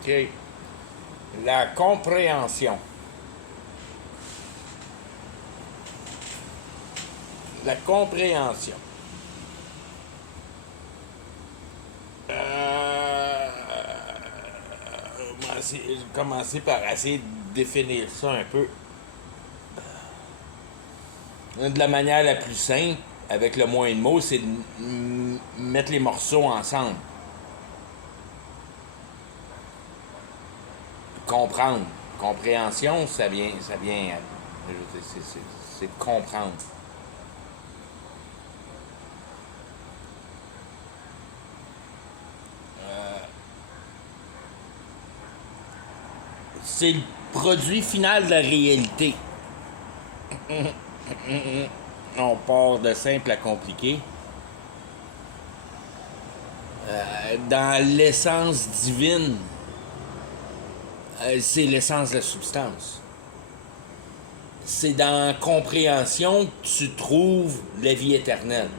OK. La compréhension. La compréhension. Je vais commencer par essayer de définir ça un peu. De la manière la plus simple, avec le moins de mots, c'est de mettre les morceaux ensemble. Comprendre. Compréhension, ça vient c'est de comprendre. C'est le produit final de la réalité. On part de simple à compliqué. Dans l'essence divine, c'est l'essence de la substance. C'est dans la compréhension que tu trouves la vie éternelle.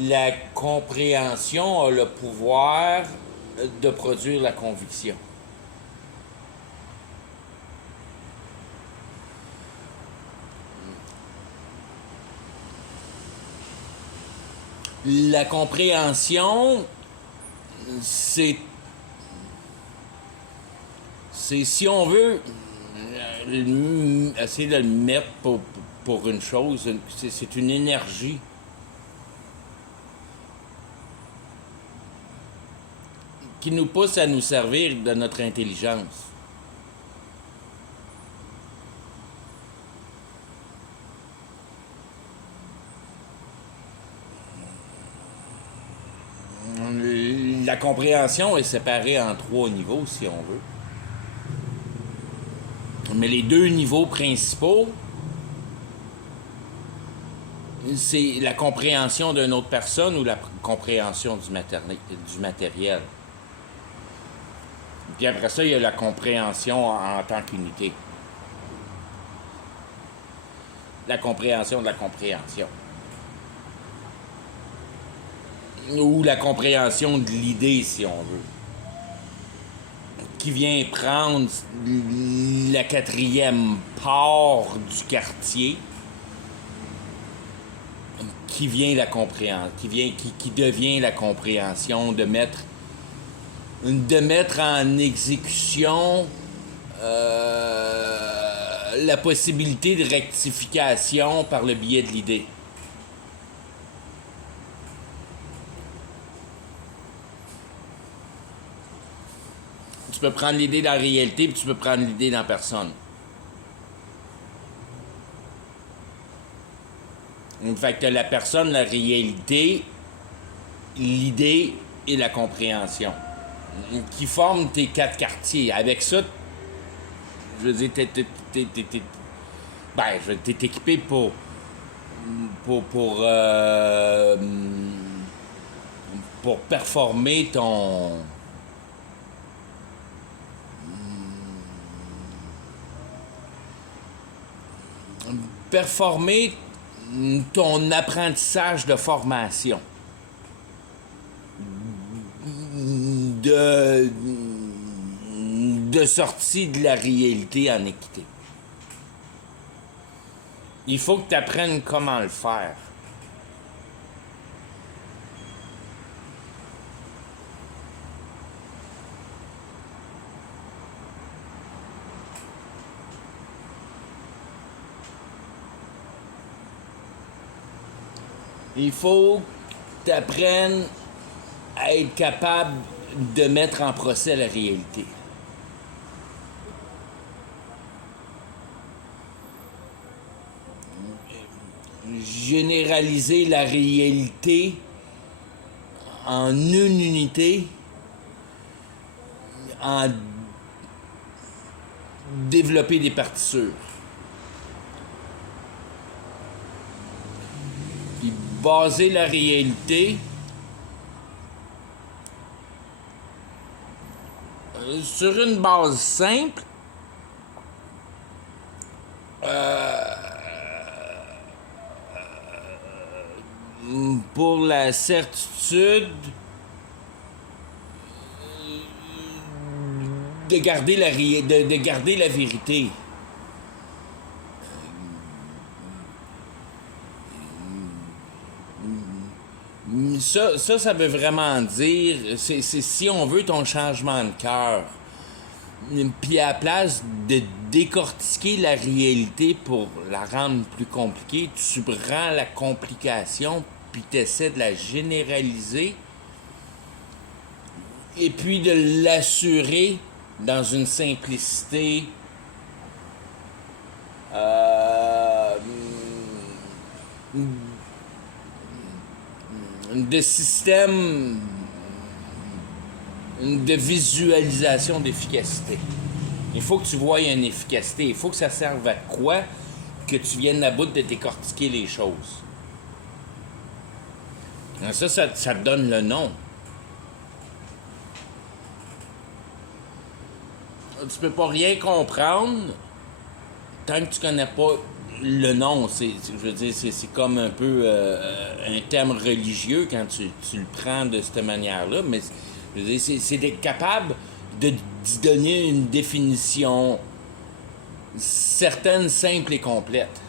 La compréhension a le pouvoir de produire la conviction. La compréhension, c'est si on veut essayer de le mettre pour une chose, c'est une énergie qui nous pousse à nous servir de notre intelligence. La compréhension est séparée en 3 niveaux, si on veut. Mais les 2 niveaux principaux, c'est la compréhension d'une autre personne ou la compréhension du matériel. Puis après ça, il y a la compréhension en tant qu'unité. La compréhension de la compréhension. Ou la compréhension de l'idée, si on veut. Qui vient prendre la 4e part du quartier, qui vient la compréhension, qui devient la compréhension, de mettre en exécution la possibilité de rectification par le biais de l'idée. Tu peux prendre l'idée dans la réalité, puis tu peux prendre l'idée dans la personne. Fait que la personne, la réalité, l'idée et la compréhension, qui forment tes 4 quartiers. Avec ça, je veux dire, t'es équipé pour performer ton apprentissage de formation, de sortie de la réalité en équité. Il faut que tu apprennes comment le faire. Il faut que tu apprennes à être capable de mettre en procès la réalité. Généraliser la réalité en une unité, en développer des partitures. Puis baser la réalité sur une base simple, pour la certitude de garder de garder la vérité. Ça veut vraiment dire, c'est si on veut ton changement de cœur. Puis à la place de décortiquer la réalité pour la rendre plus compliquée, tu prends la complication puis tu essaies de la généraliser et puis de l'assurer dans une simplicité de système de visualisation d'efficacité. Il faut que tu voies une efficacité. Il faut que ça serve à quoi que tu viennes à bout de décortiquer les choses. Ça te donne le nom. Tu peux pas rien comprendre tant que tu connais pas le nom. Je veux dire, c'est comme un peu un terme religieux quand tu le prends de cette manière-là, mais je veux dire, c'est d'être capable d'y donner une définition certaine, simple et complète.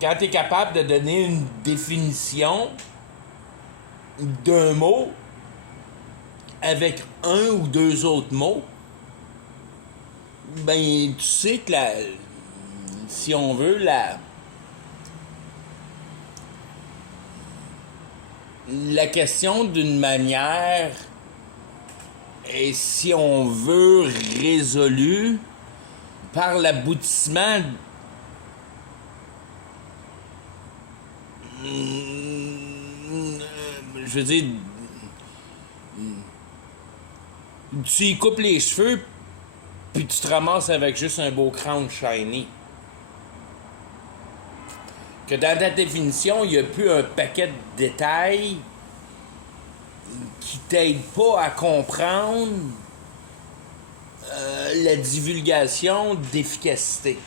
Quand tu es capable de donner une définition d'un mot avec un ou deux autres mots, ben tu sais que si on veut, la question d'une manière est, si on veut, résolue par l'aboutissement je veux dire, tu y coupes les cheveux puis tu te ramasses avec juste un beau crâne shiny. Que dans ta définition, il n'y a plus un paquet de détails qui t'aident pas à comprendre la divulgation d'efficacité.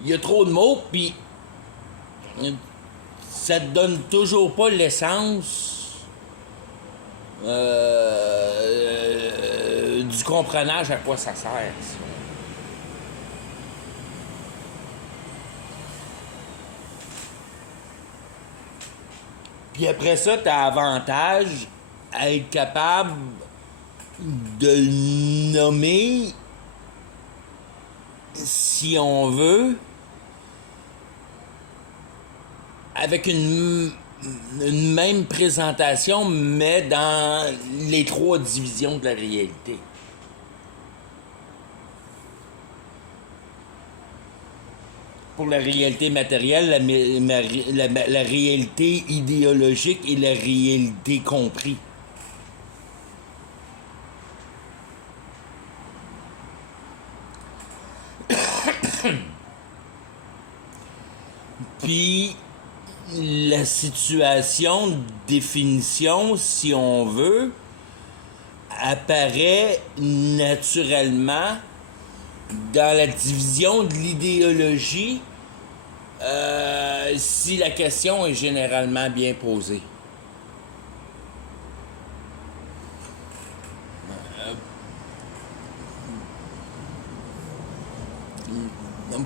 Il y a trop de mots, puis ça te donne toujours pas l'essence du comprenage à quoi ça sert. Ça. Puis après ça, tu as avantage à être capable de le nommer, si on veut, avec une même présentation, mais dans les trois divisions de la réalité. Pour la réalité matérielle, la réalité idéologique et la réalité comprise. Puis la situation de définition, si on veut, apparaît naturellement dans la division de l'idéologie si la question est généralement bien posée.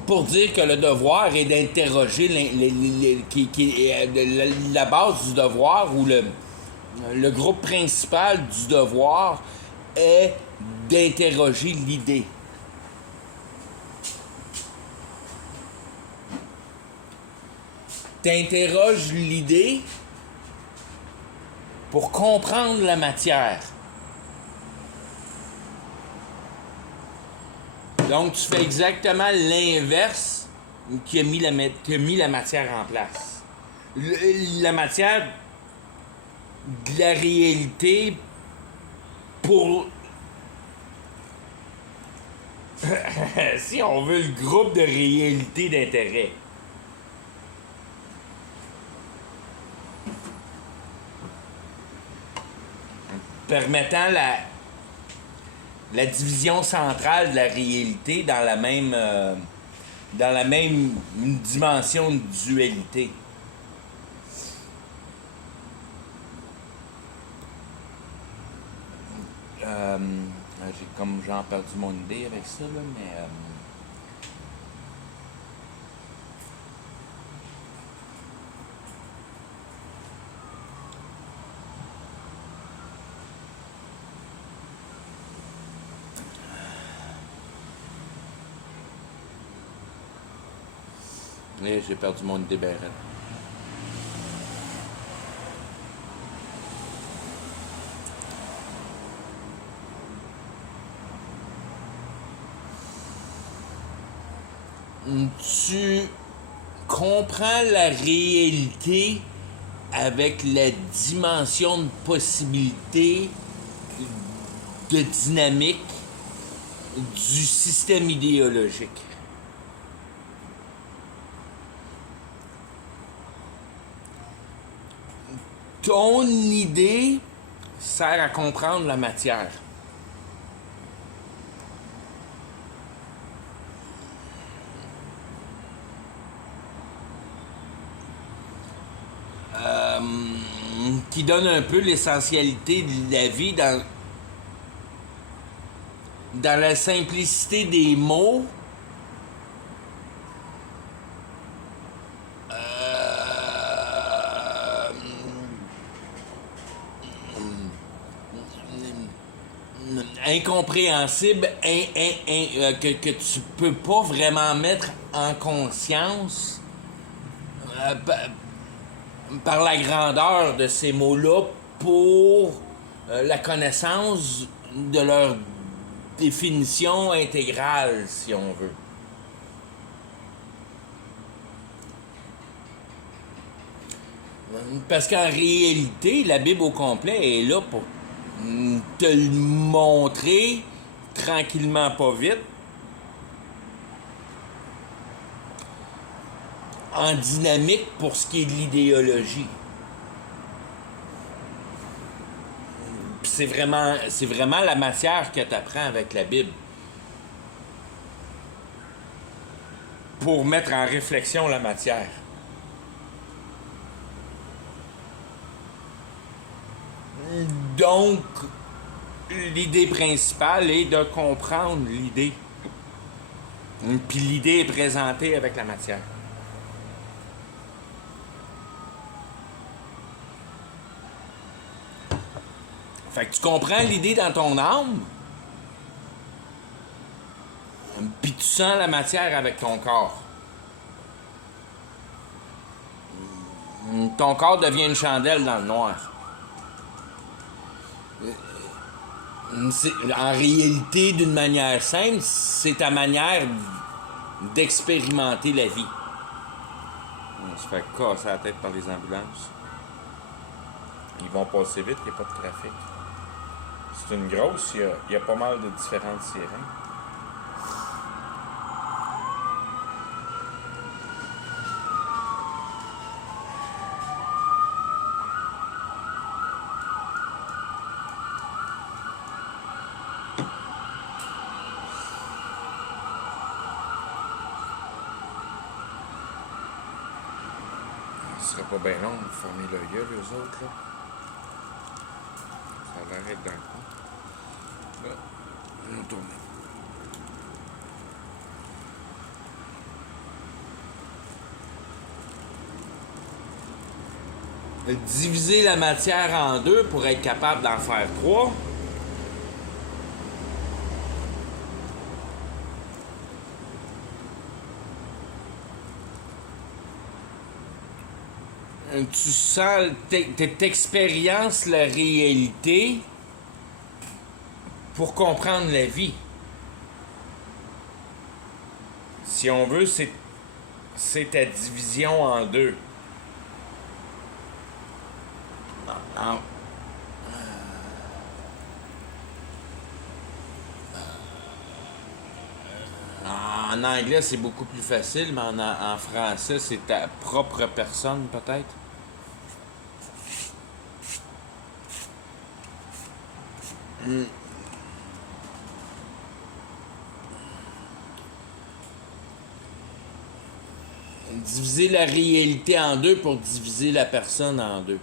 Pour dire que le devoir est d'interroger la base du devoir ou le groupe principal du devoir est d'interroger l'idée. T'interroges l'idée pour comprendre la matière. Donc, tu fais exactement l'inverse qui a mis la matière en place. La matière de la réalité pour Si on veut le groupe de réalité d'intérêt. Permettant la division centrale de la réalité dans la même dimension de dualité. J'ai comme genre perdu mon idée avec ça, là, mais... j'ai perdu mon idée, ben raide. Tu comprends la réalité avec la dimension de possibilité, de dynamique du système idéologique. Ton idée sert à comprendre la matière. Qui donne un peu l'essentialité de la vie dans la simplicité des mots. Incompréhensible, que tu peux pas vraiment mettre en conscience par la grandeur de ces mots-là pour la connaissance de leur définition intégrale, si on veut. Parce qu'en réalité, la Bible au complet est là pour te le montrer tranquillement, pas vite, en dynamique pour ce qui est de l'idéologie. C'est vraiment la matière que tu apprends avec la Bible. Pour mettre en réflexion la matière. Donc, l'idée principale est de comprendre l'idée. Puis l'idée est présentée avec la matière. Fait que tu comprends l'idée dans ton âme, puis tu sens la matière avec ton corps. Ton corps devient une chandelle dans le noir. En réalité, d'une manière simple, c'est ta manière d'expérimenter la vie. On se fait casser la tête par les ambulances. Ils vont passer vite, il n'y a pas de trafic. C'est une grosse, il y a pas mal de différentes sirènes. Ce serait pas bien long de fermer le gueule, eux autres, là. Ça a l'air d'être dans le coin. Là, on va tourner. Diviser la matière en deux pour être capable d'en faire trois. Tu sens, t'expériences la réalité pour comprendre la vie. Si on veut, c'est ta division en deux. En anglais, c'est beaucoup plus facile, mais en français, c'est ta propre personne, peut-être. Diviser la réalité en deux pour diviser la personne en deux.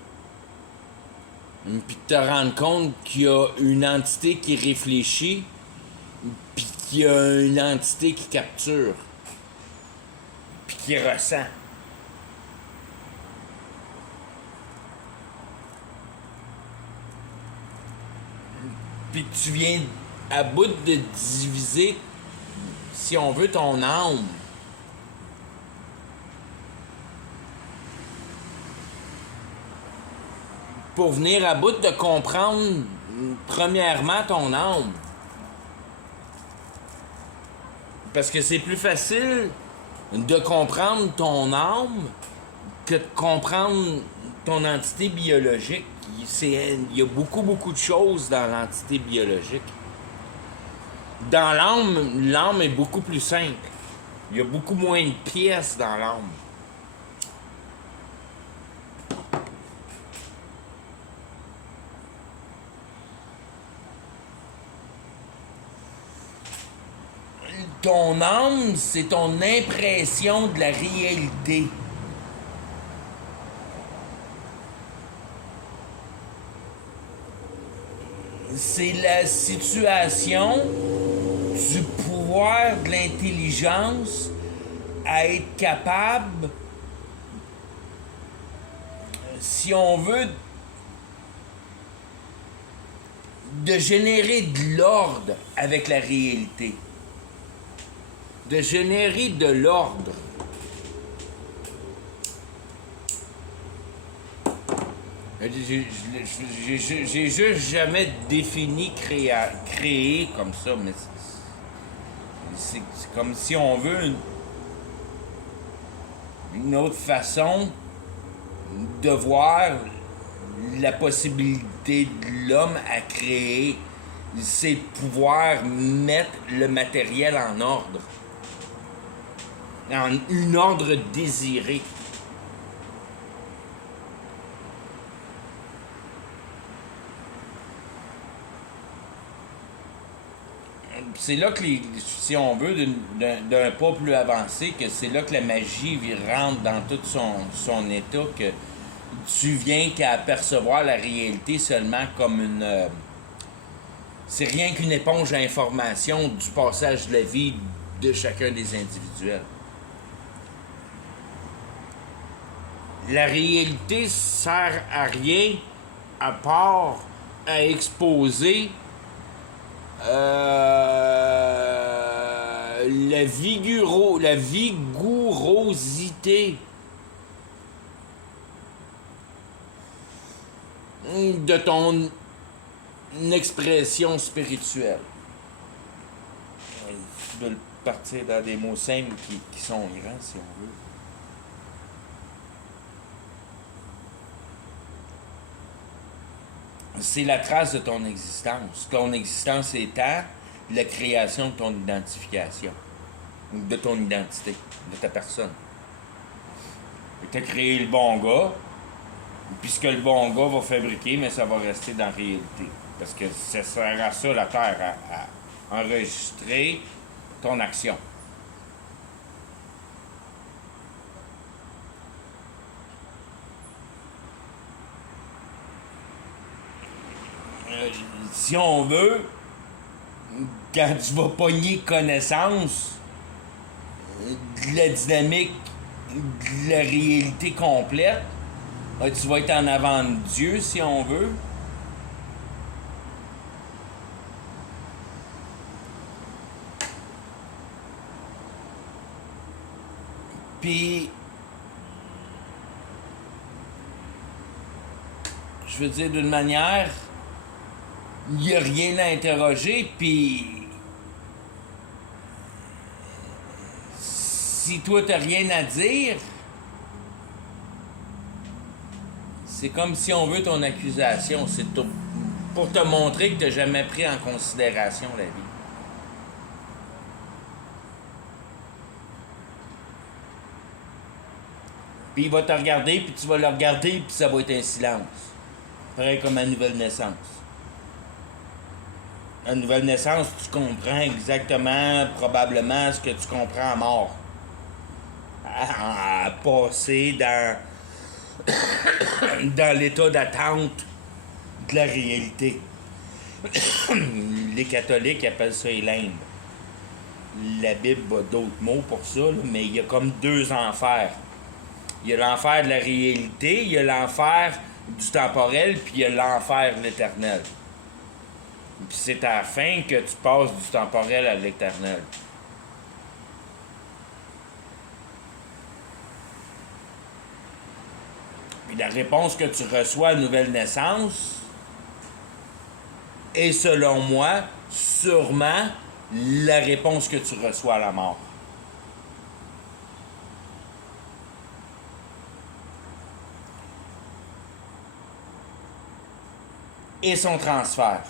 Puis te rendre compte qu'il y a une entité qui réfléchit, puis qu'il y a une entité qui capture, puis qui ressent. Puis tu viens à bout de diviser, si on veut, ton âme. Pour venir à bout de comprendre, premièrement, ton âme. Parce que c'est plus facile de comprendre ton âme que de comprendre ton entité biologique. Il y a beaucoup de choses dans l'entité biologique. Dans l'âme est beaucoup plus simple. Il y a beaucoup moins de pièces dans l'âme. Ton âme, c'est ton impression de la réalité. C'est la situation du pouvoir de l'intelligence à être capable, si on veut, de générer de l'ordre avec la réalité. De générer de l'ordre. J'ai juste jamais défini créer comme ça, mais c'est comme si on veut une autre façon de voir la possibilité de l'homme à créer, c'est de pouvoir mettre le matériel en ordre. En un ordre désiré. C'est là que, si on veut, d'un pas plus avancé, que c'est là que la magie rentre dans tout son état, que tu viens qu'à apercevoir la réalité seulement comme une... c'est rien qu'une éponge à information du passage de la vie de chacun des individuels. La réalité sert à rien à part à exposer la vigourosité de ton expression spirituelle. Je veux partir dans des mots simples qui sont grands, si on veut. C'est la trace de ton existence. Ton existence étant la création de ton identification, de ton identité, de ta personne. Tu as créé le bon gars, puis ce que le bon gars va fabriquer, mais ça va rester dans la réalité. Parce que ça sert à ça, la Terre, à enregistrer ton action. Si on veut, quand tu vas pogner connaissance de la dynamique, de la réalité complète, tu vas être en avant de Dieu, si on veut. Puis, je veux dire, d'une manière, il n'y a rien à interroger, puis si toi t'as rien à dire, c'est comme si on veut ton accusation, c'est pour te montrer que t'as jamais pris en considération la vie. Puis il va te regarder, puis tu vas le regarder, puis ça va être un silence. Pareil comme à nouvelle naissance. À nouvelle naissance, tu comprends exactement, probablement, ce que tu comprends à mort. À passer dans l'état d'attente de la réalité. Les catholiques appellent ça les limbes. La Bible a d'autres mots pour ça, là, mais il y a comme deux enfers. Il y a l'enfer de la réalité, il y a l'enfer du temporel, puis il y a l'enfer de l'éternel. Puis c'est à la fin que tu passes du temporel à l'éternel. Puis la réponse que tu reçois à nouvelle naissance est, selon moi, sûrement la réponse que tu reçois à la mort. Et son transfert.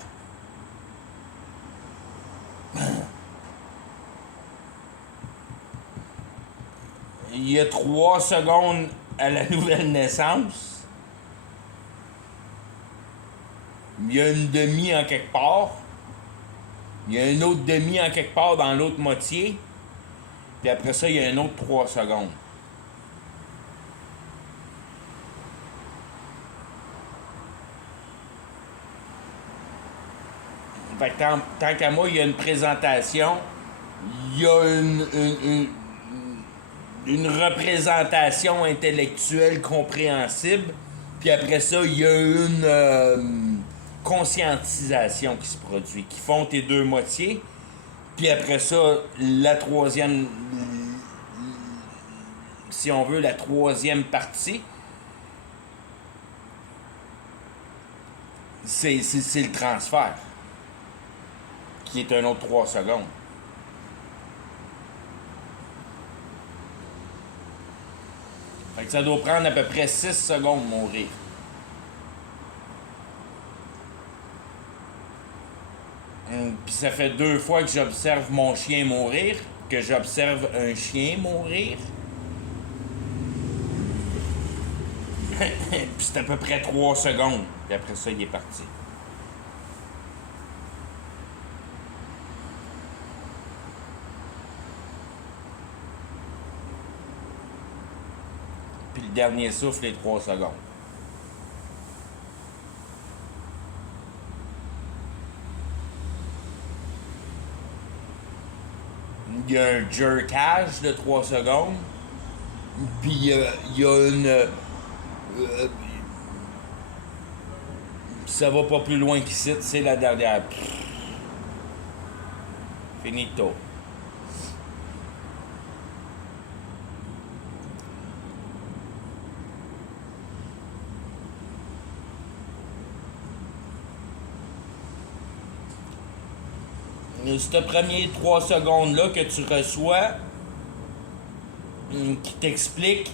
Il y a 3 secondes à la nouvelle naissance. Il y a une demi en quelque part. Il y a une autre demi en quelque part dans l'autre moitié. Puis après ça, il y a un autre 3 secondes. Fait que tant qu'à moi, il y a une présentation, il y a une représentation intellectuelle compréhensible, puis après ça, il y a une conscientisation qui se produit, qui font tes deux moitiés, puis après ça, la troisième, si on veut, la troisième partie, c'est le transfert, qui est un autre 3 secondes. Fait que ça doit prendre à peu près 6 secondes mourir. Puis ça fait 2 fois que j'observe mon chien mourir, que j'observe un chien mourir. Puis c'est à peu près 3 secondes. Puis après ça, il est parti. Puis le dernier souffle est 3 secondes. Il y a un jerkage de 3 secondes. Puis il y a une... ça va pas plus loin qu'ici, c'est la dernière. Finito. Ce premier 3 secondes-là que tu reçois, qui t'explique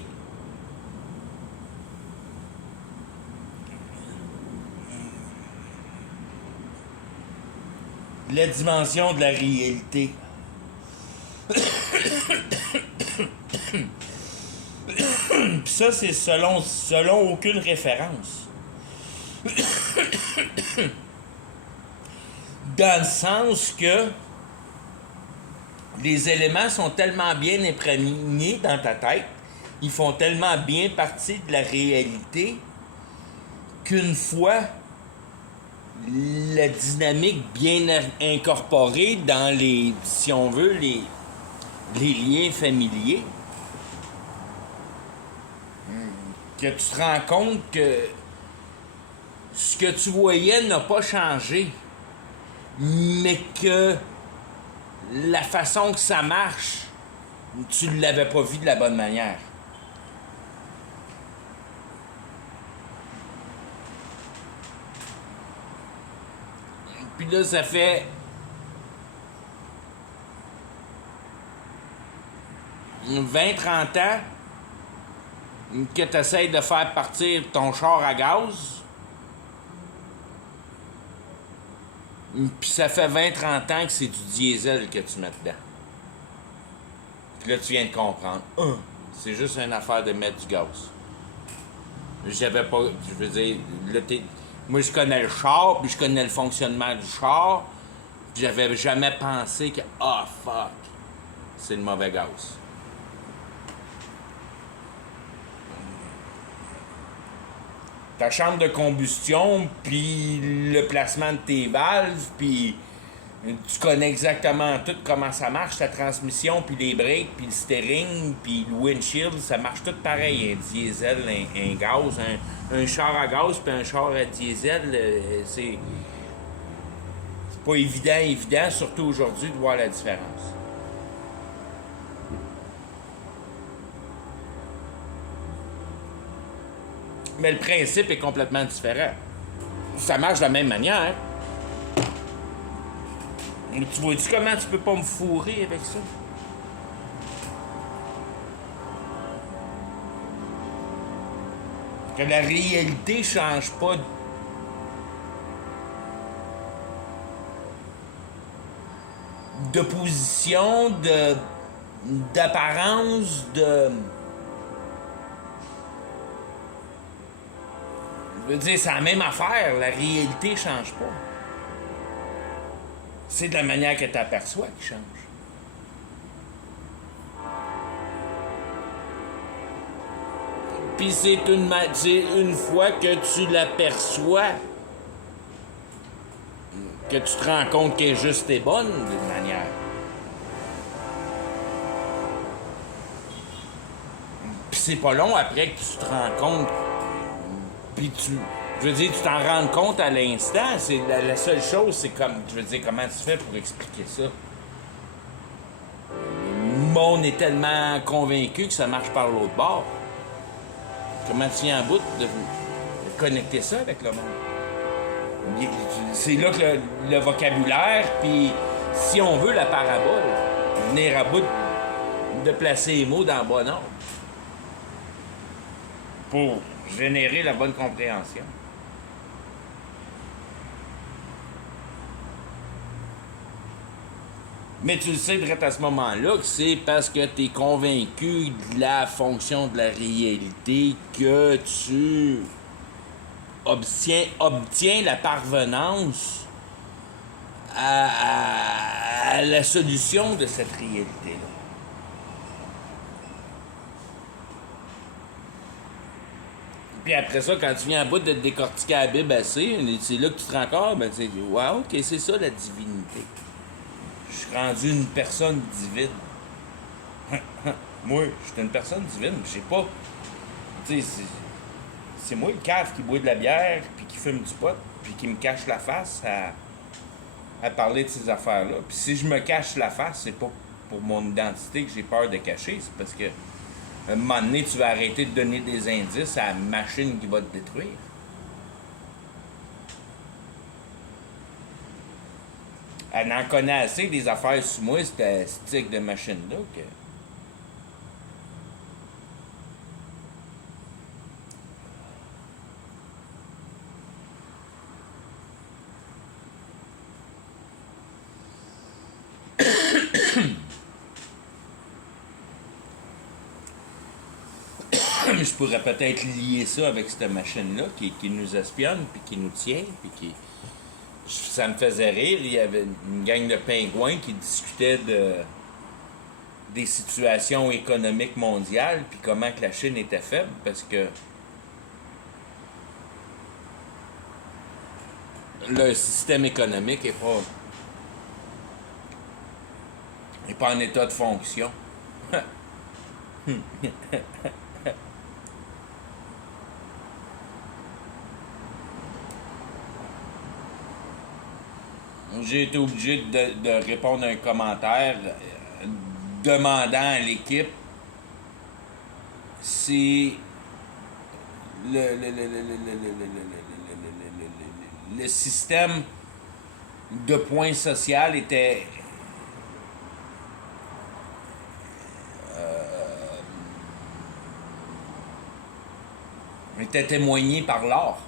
la dimension de la réalité. Puis ça, c'est selon aucune référence. Dans le sens que les éléments sont tellement bien imprégnés dans ta tête, ils font tellement bien partie de la réalité, qu'une fois la dynamique bien incorporée dans les, si on veut, les liens familiers, que tu te rends compte que ce que tu voyais n'a pas changé, mais que la façon que ça marche, tu ne l'avais pas vu de la bonne manière. Puis là, ça fait 20-30 ans que tu essaies de faire partir ton char à gaz. Puis ça fait 20-30 ans que c'est du diesel que tu mets dedans. Puis là, tu viens de comprendre. C'est juste une affaire de mettre du gaz. J'avais pas. Je veux dire, moi je connais le char, puis je connais le fonctionnement du char. Puis j'avais jamais pensé que. Ah, fuck! C'est le mauvais gaz. Ta chambre de combustion, puis le placement de tes valves, puis tu connais exactement tout comment ça marche, ta transmission, puis les breaks, puis le steering, puis le windshield, ça marche tout pareil. Un diesel, un gaz, un char à gaz, puis un char à diesel, c'est pas évident, surtout aujourd'hui, de voir la différence. Mais le principe est complètement différent. Ça marche de la même manière. Mais tu vois-tu comment tu peux pas me fourrer avec ça? Que la réalité change pas de position, d'apparence, Je veux dire, c'est la même affaire. La réalité change pas. C'est de la manière que tu aperçois qui change. Puis c'est une fois que tu l'aperçois que tu te rends compte qu'elle est juste et bonne d'une manière. Puis c'est pas long après que tu te rends compte. Puis je veux dire, tu t'en rends compte à l'instant. C'est la seule chose, c'est comme, je veux dire, comment tu fais pour expliquer ça? Le monde est tellement convaincu que ça marche par l'autre bord. Comment tu viens en bout de connecter ça avec le monde? C'est là que le vocabulaire, puis si on veut la parabole, venir à bout de placer les mots dans le bon ordre pour générer la bonne compréhension. Mais tu le sais direct à ce moment-là que c'est parce que tu es convaincu de la fonction de la réalité que tu obtiens la parvenance à la solution de cette réalité-là. Puis après ça, quand tu viens à bout de te décortiquer la Bible assez, c'est là que tu te rends compte, ben tu dis, wow, ok, c'est ça la divinité. Je suis rendu une personne divine. Moi, je suis une personne divine. J'ai pas. Tu sais, c'est moi le cave qui boit de la bière, puis qui fume du pot, puis qui me cache la face à parler de ces affaires-là. Puis si je me cache la face, c'est pas pour mon identité que j'ai peur de cacher, c'est parce que à un moment donné, tu vas arrêter de donner des indices à la machine qui va te détruire. Elle en connaît assez des affaires sous moi, cette stick de machine-là, que... Je pourrais peut-être lier ça avec cette machine-là qui nous espionne, puis qui nous tient, puis qui... Ça me faisait rire, il y avait une gang de pingouins qui discutaient des situations économiques mondiales, puis comment que la Chine était faible, parce que le système économique n'est pas en état de fonction. J'ai été obligé de répondre à un commentaire demandant à l'équipe si le système de points social était témoigné par l'or.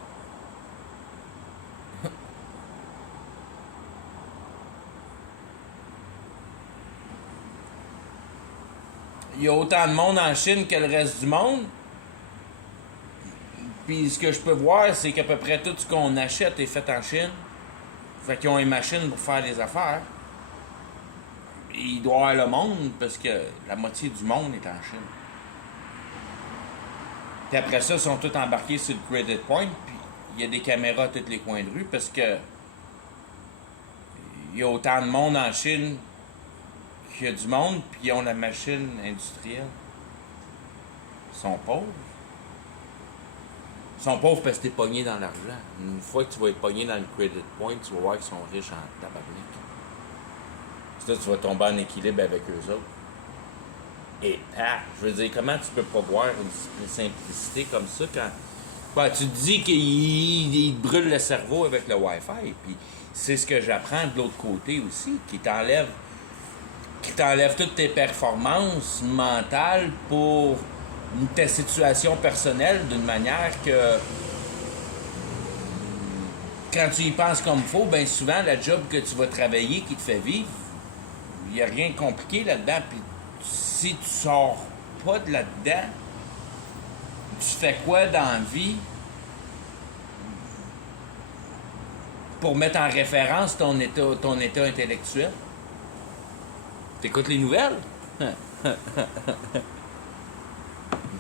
il y a autant de monde en Chine que le reste du monde. Puis ce que je peux voir, c'est qu'à peu près tout ce qu'on achète est fait en Chine. Fait qu'ils ont une machine pour faire les affaires. Il doit y avoir le monde parce que la moitié du monde est en Chine. Puis après ça, ils sont tous embarqués sur le Credit Point. Puis il y a des caméras à tous les coins de rue parce que il y a autant de monde en Chine qu'il y a du monde, puis ils ont la machine industrielle. Ils sont pauvres. Ils sont pauvres parce que t'es pogné dans l'argent. Une fois que tu vas être pogné dans le Credit Point, tu vas voir qu'ils sont riches en tabarnak. C'est là que tu vas tomber en équilibre avec eux autres. Et je veux dire, comment tu peux pas voir une simplicité comme ça quand... Ben, tu te dis qu'il brûle le cerveau avec le Wi-Fi, puis c'est ce que j'apprends de l'autre côté aussi, qui t'enlève toutes tes performances mentales pour ta situation personnelle d'une manière que quand tu y penses comme il faut, bien souvent la job que tu vas travailler qui te fait vivre, il n'y a rien de compliqué là-dedans. Puis si tu sors pas de là-dedans, tu fais quoi dans la vie pour mettre en référence ton état intellectuel? T'écoutes les nouvelles? Tu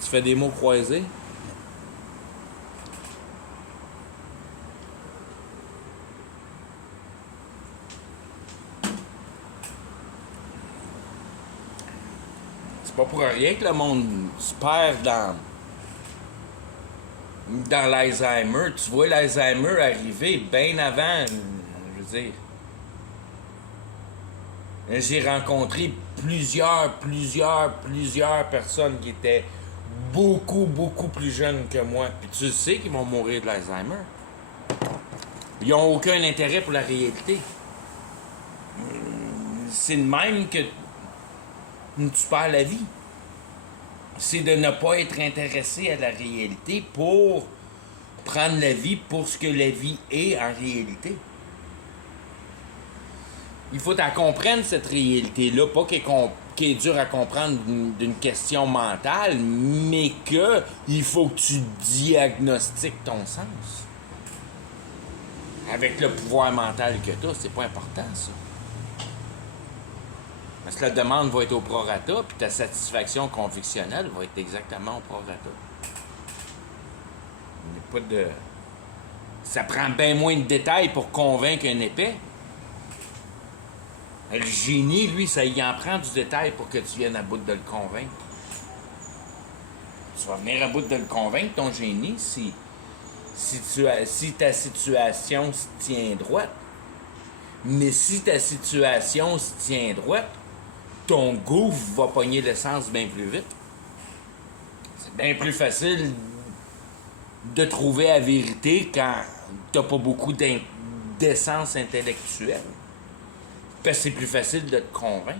fais des mots croisés? C'est pas pour rien que le monde se perd dans l'Alzheimer. Tu vois l'Alzheimer arriver bien avant, je veux dire. J'ai rencontré plusieurs personnes qui étaient beaucoup plus jeunes que moi. Puis tu sais qu'ils vont mourir de l'Alzheimer. Ils n'ont aucun intérêt pour la réalité. C'est de même que tu perds la vie. C'est de ne pas être intéressé à la réalité pour prendre la vie pour ce que la vie est en réalité. Il faut qu'elle comprenne cette réalité-là, pas qu'elle est dure à comprendre d'une question mentale, mais il faut que tu diagnostiques ton sens. Avec le pouvoir mental que tu as, c'est pas important, ça. Parce que la demande va être au prorata, puis ta satisfaction convictionnelle va être exactement au prorata. Il n'y a pas de... Ça prend bien moins de détails pour convaincre un épais. Le génie, lui, ça y en prend du détail pour que tu viennes à bout de le convaincre. Tu vas venir à bout de le convaincre, ton génie, si ta situation se tient droite. Mais si ta situation se tient droite, ton gouffre va pogner l'essence bien plus vite. C'est bien plus facile de trouver la vérité quand t'as pas beaucoup d'essence intellectuelle. Parce que c'est plus facile de te convaincre.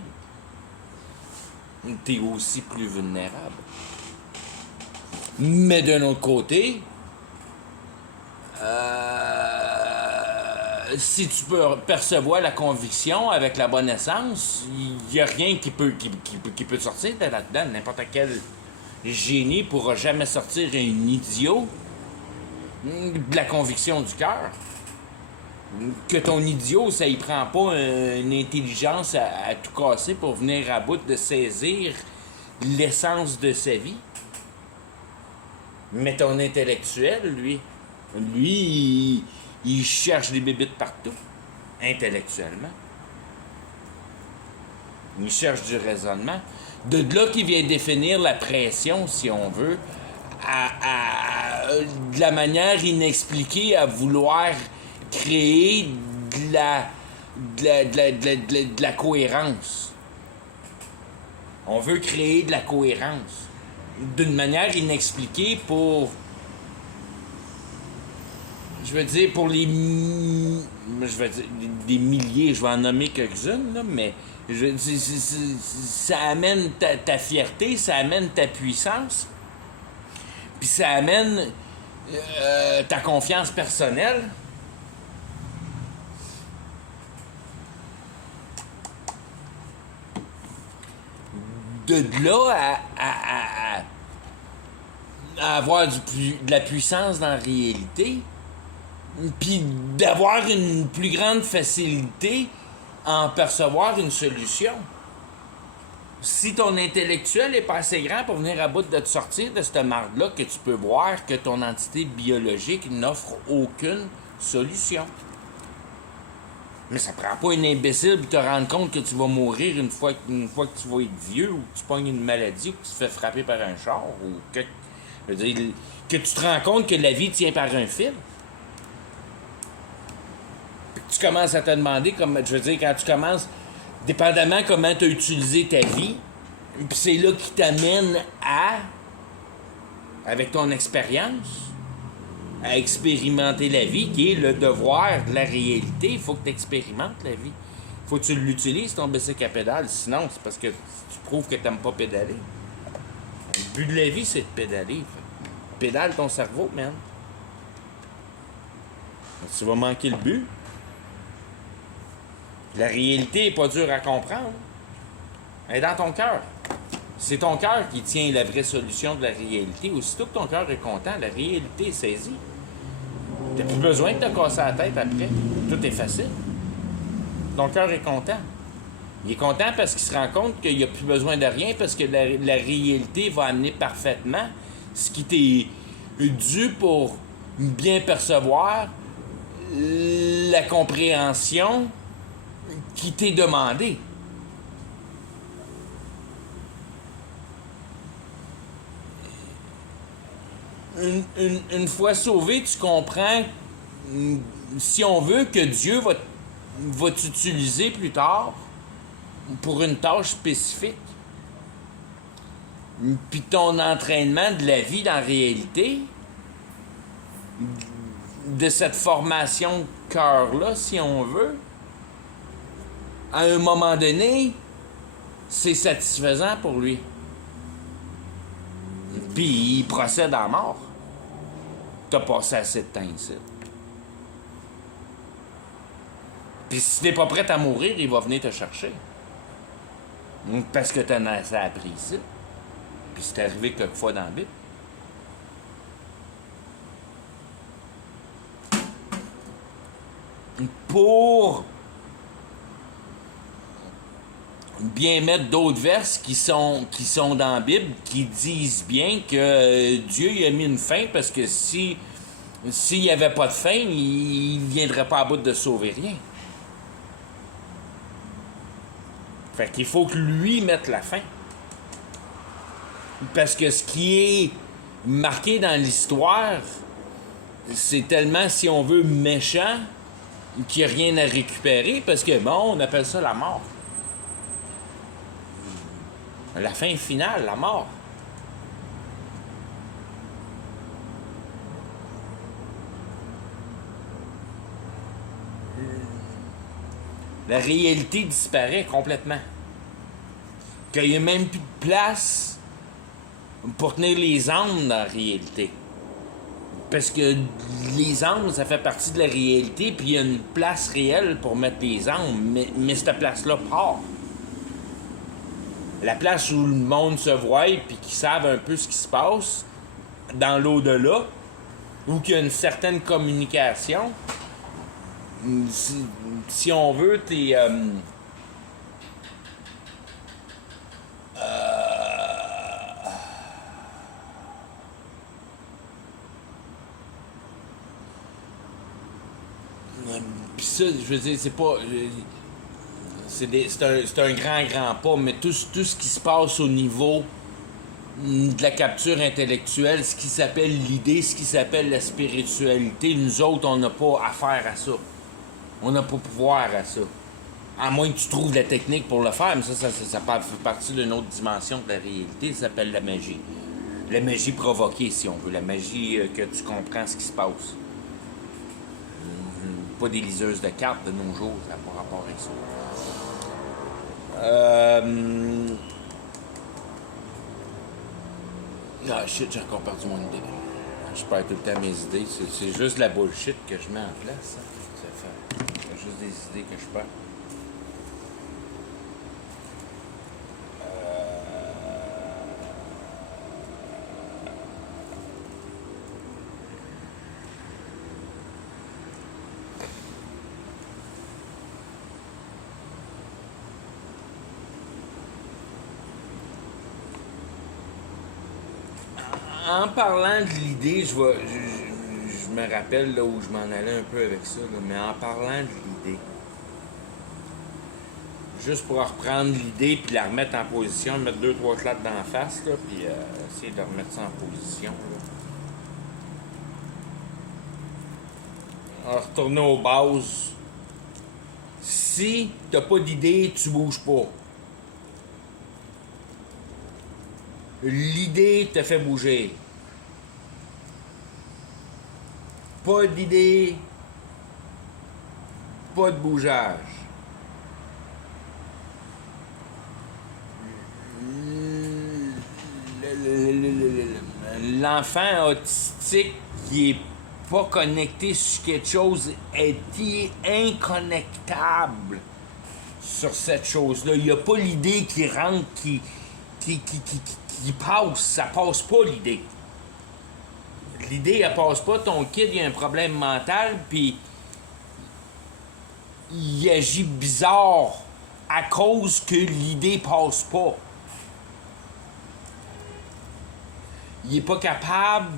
T'es aussi plus vulnérable. Mais d'un autre côté, si tu peux percevoir la conviction avec la bonne essence, il n'y a rien qui peut sortir de là-dedans. N'importe quel génie pourra jamais sortir un idiot de la conviction du cœur. Que ton idiot, ça y prend pas une intelligence à tout casser pour venir à bout de saisir l'essence de sa vie. Mais ton intellectuel, lui, il cherche des bébites partout, intellectuellement. Il cherche du raisonnement. De là qu'il vient définir la pression, si on veut, de la manière inexpliquée à vouloir créer de la cohérence. On veut créer de la cohérence d'une manière inexpliquée pour... Je veux dire, pour des milliers, je vais en nommer quelques-unes, là, mais ça amène ta fierté, ça amène ta puissance, puis ça amène ta confiance personnelle. de là à avoir de la puissance dans la réalité, puis d'avoir une plus grande facilité à en percevoir une solution. Si ton intellectuel est pas assez grand pour venir à bout de te sortir de cette marde-là, que tu peux voir que ton entité biologique n'offre aucune solution. Mais ça prend pas un imbécile pour te rendre compte que tu vas mourir une fois que tu vas être vieux, ou que tu pognes une maladie, ou que tu te fais frapper par un char, ou que, je veux dire, que tu te rends compte que la vie tient par un fil. Puis que tu commences à te demander, comme, je veux dire, quand tu commences, dépendamment comment tu as utilisé ta vie, puis c'est là qui t'amène avec ton expérience, à expérimenter la vie, qui est le devoir de la réalité. Il faut que tu expérimentes la vie. Il faut que tu l'utilises, ton bicycle à pédale. Sinon, c'est parce que tu prouves que tu n'aimes pas pédaler. Le but de la vie, c'est de pédaler. Pédale ton cerveau, man. Tu vas manquer le but. La réalité n'est pas dure à comprendre. Elle est dans ton cœur. C'est ton cœur qui tient la vraie solution de la réalité. Aussitôt que ton cœur est content, la réalité est saisie. T'as plus besoin de te casser la tête après. Tout est facile. Ton cœur est content. Il est content parce qu'il se rend compte qu'il n'y a plus besoin de rien, parce que la réalité va amener parfaitement ce qui t'est dû pour bien percevoir la compréhension qui t'est demandée. Une fois sauvé, tu comprends, si on veut, que Dieu va t'utiliser plus tard pour une tâche spécifique. Puis ton entraînement de la vie dans la réalité, de cette formation de cœur-là, si on veut, à un moment donné, c'est satisfaisant pour lui. Puis il procède à mort. T'as passé assez de temps ici. Puis si t'es pas prêt à mourir, il va venir te chercher. Parce que t'en as assez appris ici. Puis c'est arrivé quelquefois dans la Bible. Pour bien mettre d'autres versets qui sont dans la Bible, qui disent bien que Dieu il a mis une fin, parce que s'il n'y avait pas de fin, il ne viendrait pas à bout de sauver rien. Fait qu'il faut que lui mette la fin. Parce que ce qui est marqué dans l'histoire, c'est tellement, si on veut, méchant, qu'il n'y a rien à récupérer, parce que, bon, on appelle ça la mort. La fin finale, la mort. La réalité disparaît complètement. Qu'il n'y a même plus de place pour tenir les âmes dans la réalité. Parce que les âmes, ça fait partie de la réalité, puis il y a une place réelle pour mettre les âmes, mais cette place-là part. La place où le monde se voit puis qu'ils savent un peu ce qui se passe dans l'au-delà, où qu'il y a une certaine communication. Si on veut, t'es... Puis ça, je veux dire, c'est pas... C'est un grand pas, mais tout ce qui se passe au niveau de la capture intellectuelle, ce qui s'appelle l'idée, ce qui s'appelle la spiritualité, nous autres, on n'a pas affaire à ça. On n'a pas pouvoir à ça. À moins que tu trouves la technique pour le faire, mais ça fait partie d'une autre dimension de la réalité, ça s'appelle la magie. La magie provoquée, si on veut. La magie que tu comprends ce qui se passe. Pas des liseuses de cartes de nos jours, ça n'a pas rapport avec ça. Ah shit, j'ai encore perdu mon idée. Je perds tout le temps mes idées. C'est juste la bullshit que je mets en place. C'est juste des idées que je perds. En parlant de l'idée, je me rappelle là où je m'en allais un peu avec ça, là, mais en parlant de l'idée, juste pour reprendre l'idée puis la remettre en position, mettre 2-3 claques d'en face, là, puis essayer de remettre ça en position. Là. Retourner aux bases. Si t'as pas d'idée, tu bouges pas. L'idée te fait bouger. Pas d'idée, pas de bougeage. L'enfant autistique qui est pas connecté sur quelque chose est inconnectable sur cette chose-là. Il n'y a pas l'idée qui rentre, qui passe. Ça passe pas l'idée. L'idée, elle passe pas. Ton kid, il a un problème mental, puis il agit bizarre à cause que l'idée passe pas. Il est pas capable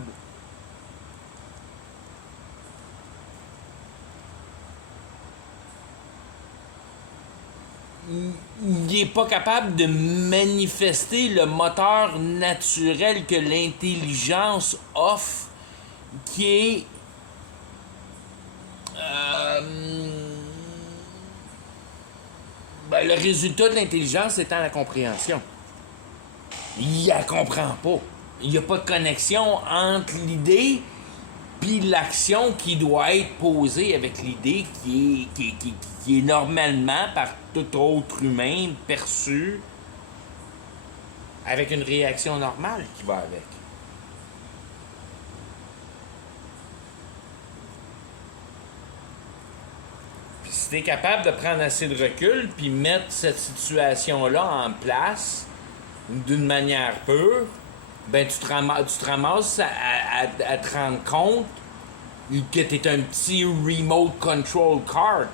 de manifester le moteur naturel que l'intelligence offre, qui est le résultat de l'intelligence étant la compréhension. Il la comprend pas. Il n'y a pas de connexion entre l'idée puis l'action qui doit être posée avec l'idée qui est normalement par tout autre humain perçue avec une réaction normale qui va avec. Puis si tu es capable de prendre assez de recul puis mettre cette situation-là en place d'une manière pure, ben tu te ramasses à te rendre compte que t'es un petit remote control car,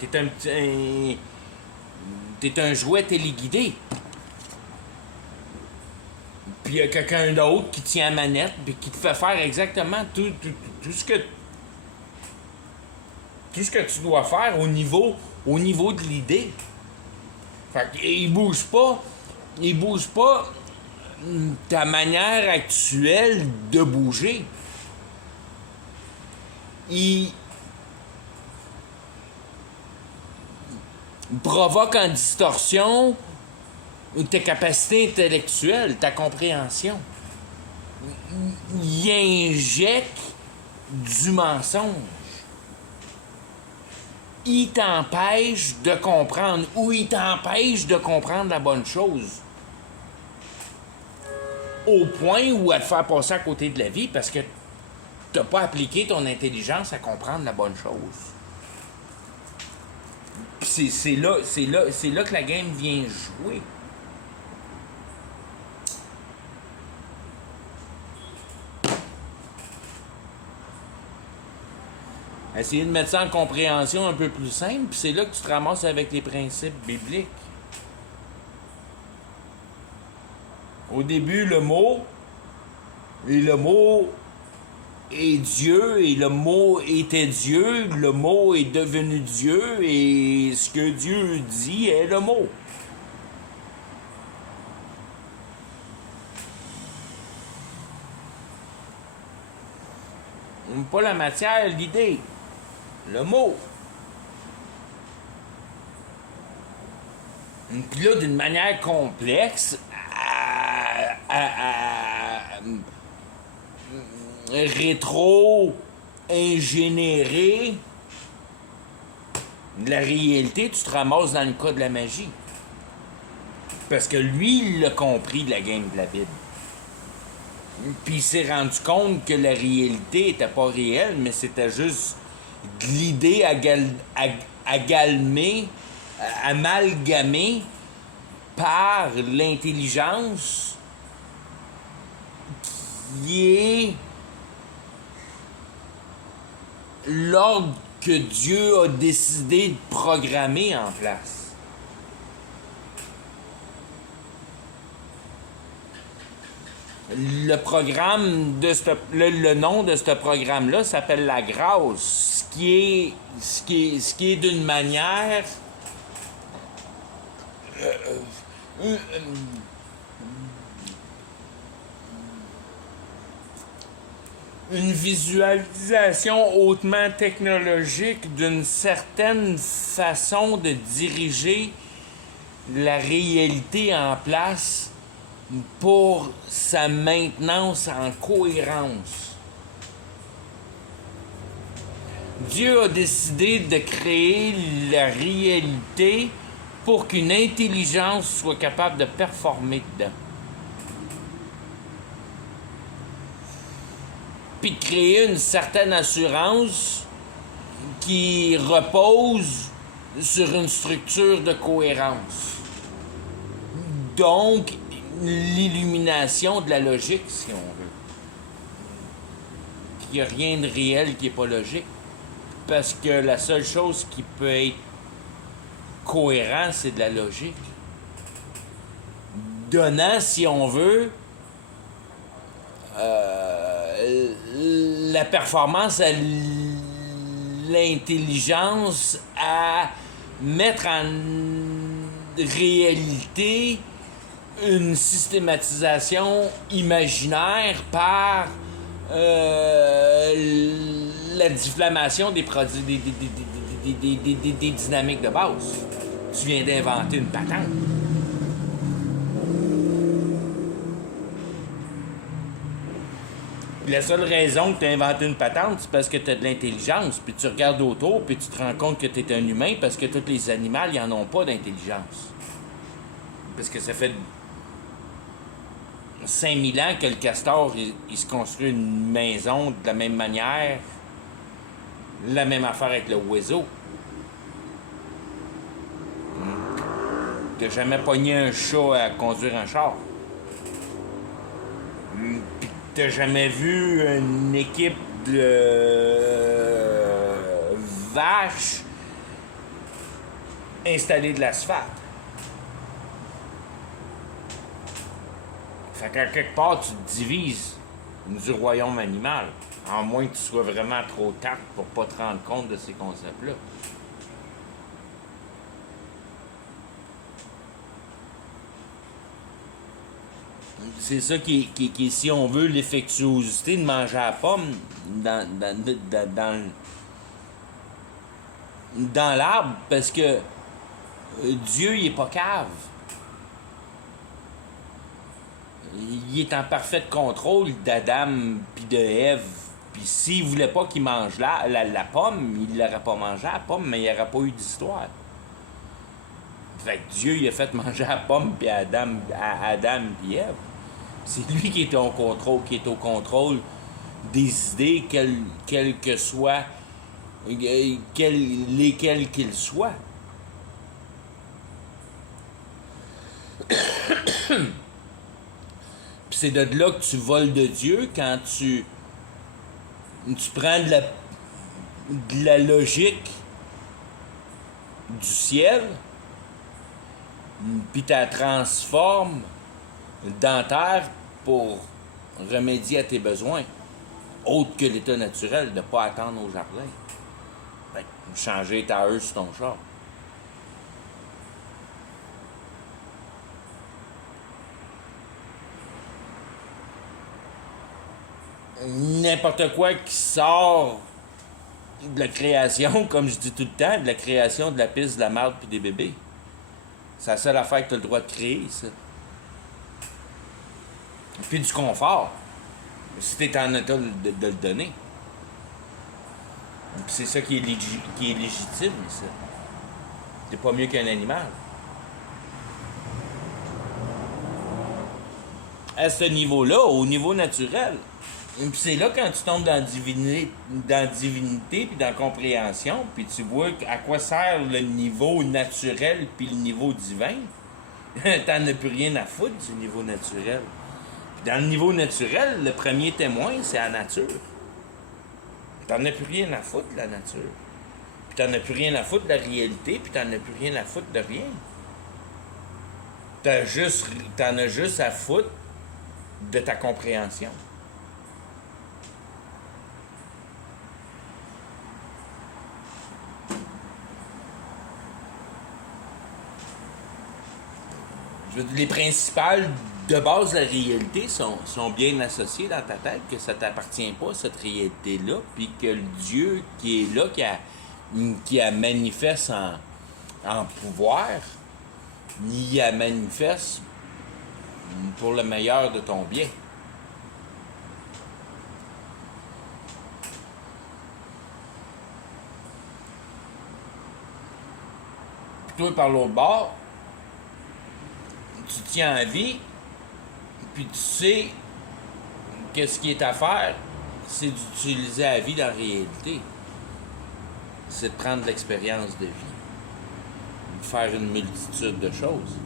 t'es un jouet téléguidé. Puis il y a quelqu'un d'autre qui tient la manette puis qui te fait faire exactement tout ce que tu dois faire au niveau de l'idée. Fait qu'il bouge pas ta manière actuelle de bouger. Il provoque en distorsion ta capacité intellectuelle, ta compréhension. Il injecte du mensonge. Il t'empêche de comprendre ou il t'empêche de comprendre la bonne chose. Au point où à te faire passer à côté de la vie parce que t'as pas appliqué ton intelligence à comprendre la bonne chose. Puis c'est là que la game vient jouer. Essayer de mettre ça en compréhension un peu plus simple, puis c'est là que tu te ramasses avec les principes bibliques. Au début, le mot est Dieu, et le mot était Dieu, le mot est devenu Dieu, et ce que Dieu dit est le mot. Pas la matière, l'idée. Le mot. Puis là, d'une manière complexe, rétro-ingénéré de la réalité, tu te ramasses dans le cas de la magie. Parce que lui, il l'a compris de la game de la Bible. Puis il s'est rendu compte que la réalité était pas réelle, mais c'était juste de l'idée amalgamée par l'intelligence qui est l'ordre que Dieu a décidé de programmer en place. Le programme de le nom de ce programme-là s'appelle la grâce, ce qui est d'une manière une visualisation hautement technologique d'une certaine façon de diriger la réalité en place pour sa maintenance en cohérence. Dieu a décidé de créer la réalité pour qu'une intelligence soit capable de performer dedans. Puis de créer une certaine assurance qui repose sur une structure de cohérence. Donc, l'illumination de la logique, si on veut. Il n'y a rien de réel qui n'est pas logique. Parce que la seule chose qui peut être cohérent, c'est de la logique. Donnant, si on veut, la performance à l'intelligence à mettre en réalité une systématisation imaginaire par la diffamation des produits, des dynamiques de base. Tu viens d'inventer une patente. La seule raison que tu as inventé une patente, c'est parce que tu as de l'intelligence. Puis tu regardes autour, puis tu te rends compte que tu es un humain parce que tous les animaux, ils n'en ont pas d'intelligence. Parce que ça fait 5000 ans que le castor, il se construit une maison de la même manière. La même affaire avec le oiseau. T'as jamais pogné un chat à conduire un char. Puis t'as jamais vu une équipe de vaches installer de l'asphalte. Fait qu'à quelque part, tu te divises du royaume animal. À moins que tu sois vraiment trop tarte pour pas te rendre compte de ces concepts-là. C'est ça qui est, si on veut, l'effectuosité de manger à la pomme dans l'arbre, parce que Dieu, il est pas cave. Il est en parfait contrôle d'Adam puis de Ève. Puis s'il voulait pas qu'il mange la pomme, il l'aurait pas mangé la pomme, mais il n'y aurait pas eu d'histoire. Fait que Dieu, il a fait manger la pomme puis à Adam puis Ève. C'est lui qui est au contrôle des idées, quelles que soient, lesquelles qu'ils soient. Puis c'est de là que tu voles de Dieu quand tu prends de la logique du ciel, puis tu la transformes dans terre pour remédier à tes besoins, autre que l'état naturel de ne pas attendre au jardin. Fait que changer ta heure sur ton char. N'importe quoi qui sort de la création, comme je dis tout le temps, de la création de la pisse, de la marde puis des bébés. C'est la seule affaire que tu as le droit de créer, ça. Puis du confort, si tu es en état de le donner. Puis c'est ça qui est légitime, ça. C'est pas mieux qu'un animal. À ce niveau-là, au niveau naturel, puis c'est là quand tu tombes dans la divinité puis dans la compréhension, puis tu vois à quoi sert le niveau naturel puis le niveau divin. T'en as plus rien à foutre du niveau naturel. Puis dans le niveau naturel, le premier témoin, c'est la nature. T'en as plus rien à foutre de la nature. Puis t'en as plus rien à foutre de la réalité, puis t'en as plus rien à foutre de rien. T'en as juste à foutre de ta compréhension. Les principales de base de la réalité sont bien associées dans ta tête, que ça t'appartient pas, cette réalité-là, puis que le Dieu qui est là, qui a manifeste en pouvoir, il a manifeste pour le meilleur de ton bien. Puis toi, par l'autre bord, tu tiens en vie, puis tu sais que ce qui est à faire, c'est d'utiliser la vie dans la réalité. C'est de prendre l'expérience de vie. De faire une multitude de choses.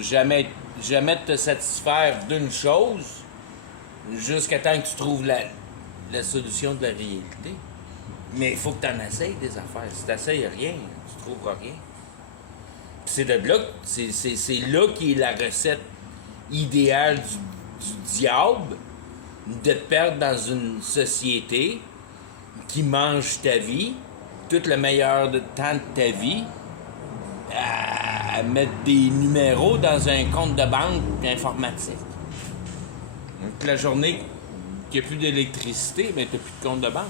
Jamais te satisfaire d'une chose jusqu'à temps que tu trouves la solution de la réalité. Mais il faut que tu en essayes des affaires. Si tu n'essayes rien, tu ne trouveras rien. Puis c'est de là, c'est là qui est la recette idéale du diable, de te perdre dans une société qui mange ta vie, tout le meilleur de temps de ta vie, à mettre des numéros dans un compte de banque informatique. Donc la journée qu'il n'y a plus d'électricité, ben, tu n'as plus de compte de banque.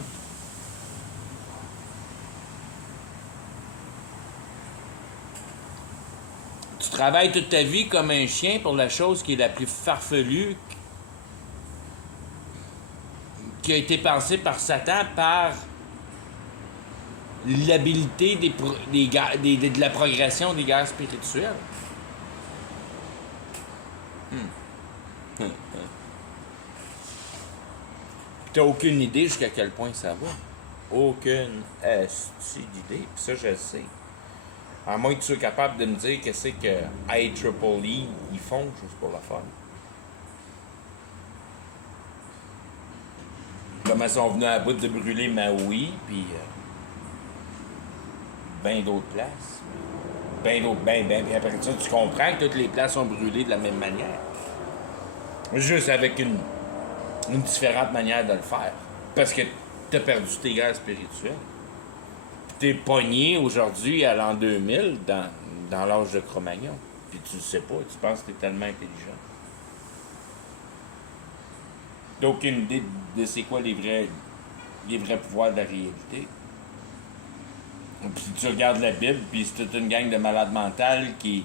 Tu travailles toute ta vie comme un chien pour la chose qui est la plus farfelue qui a été pensée par Satan par l'habilité de la progression des guerres spirituelles. T'as aucune idée jusqu'à quel point ça va. Aucune esti d'idée. Puis ça, je le sais. À moins que tu sois capable de me dire qu'est-ce que IEEE ils font juste pour la fun. Comment ils sont venus à bout de brûler Maui, puis ben d'autres places. Ben d'autres, puis après ça, tu comprends que toutes les places sont brûlées de la même manière. Juste avec une différente manière de le faire. Parce que t'as perdu tes guerres spirituelles. T'es pogné aujourd'hui à l'an 2000 dans l'âge de Cro-Magnon. Puis tu le sais pas, tu penses que t'es tellement intelligent. T'as aucune idée de c'est quoi les vrais pouvoirs de la réalité. Puis tu regardes la Bible, puis c'est toute une gang de malades mentales qui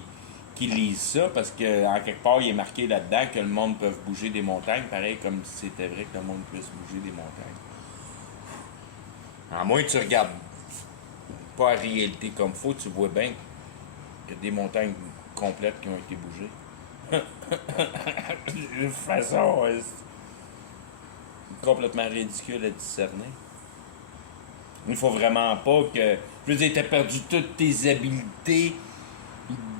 lisent ça, parce que en quelque part, il est marqué là-dedans que le monde peut bouger des montagnes, pareil comme si c'était vrai que le monde puisse bouger des montagnes. À moins que tu regardes pas la réalité comme faut, tu vois bien qu'il y a des montagnes complètes qui ont été bougées. De façon complètement ridicule à discerner. Il faut vraiment pas que... Je veux dire, t'as perdu toutes tes habiletés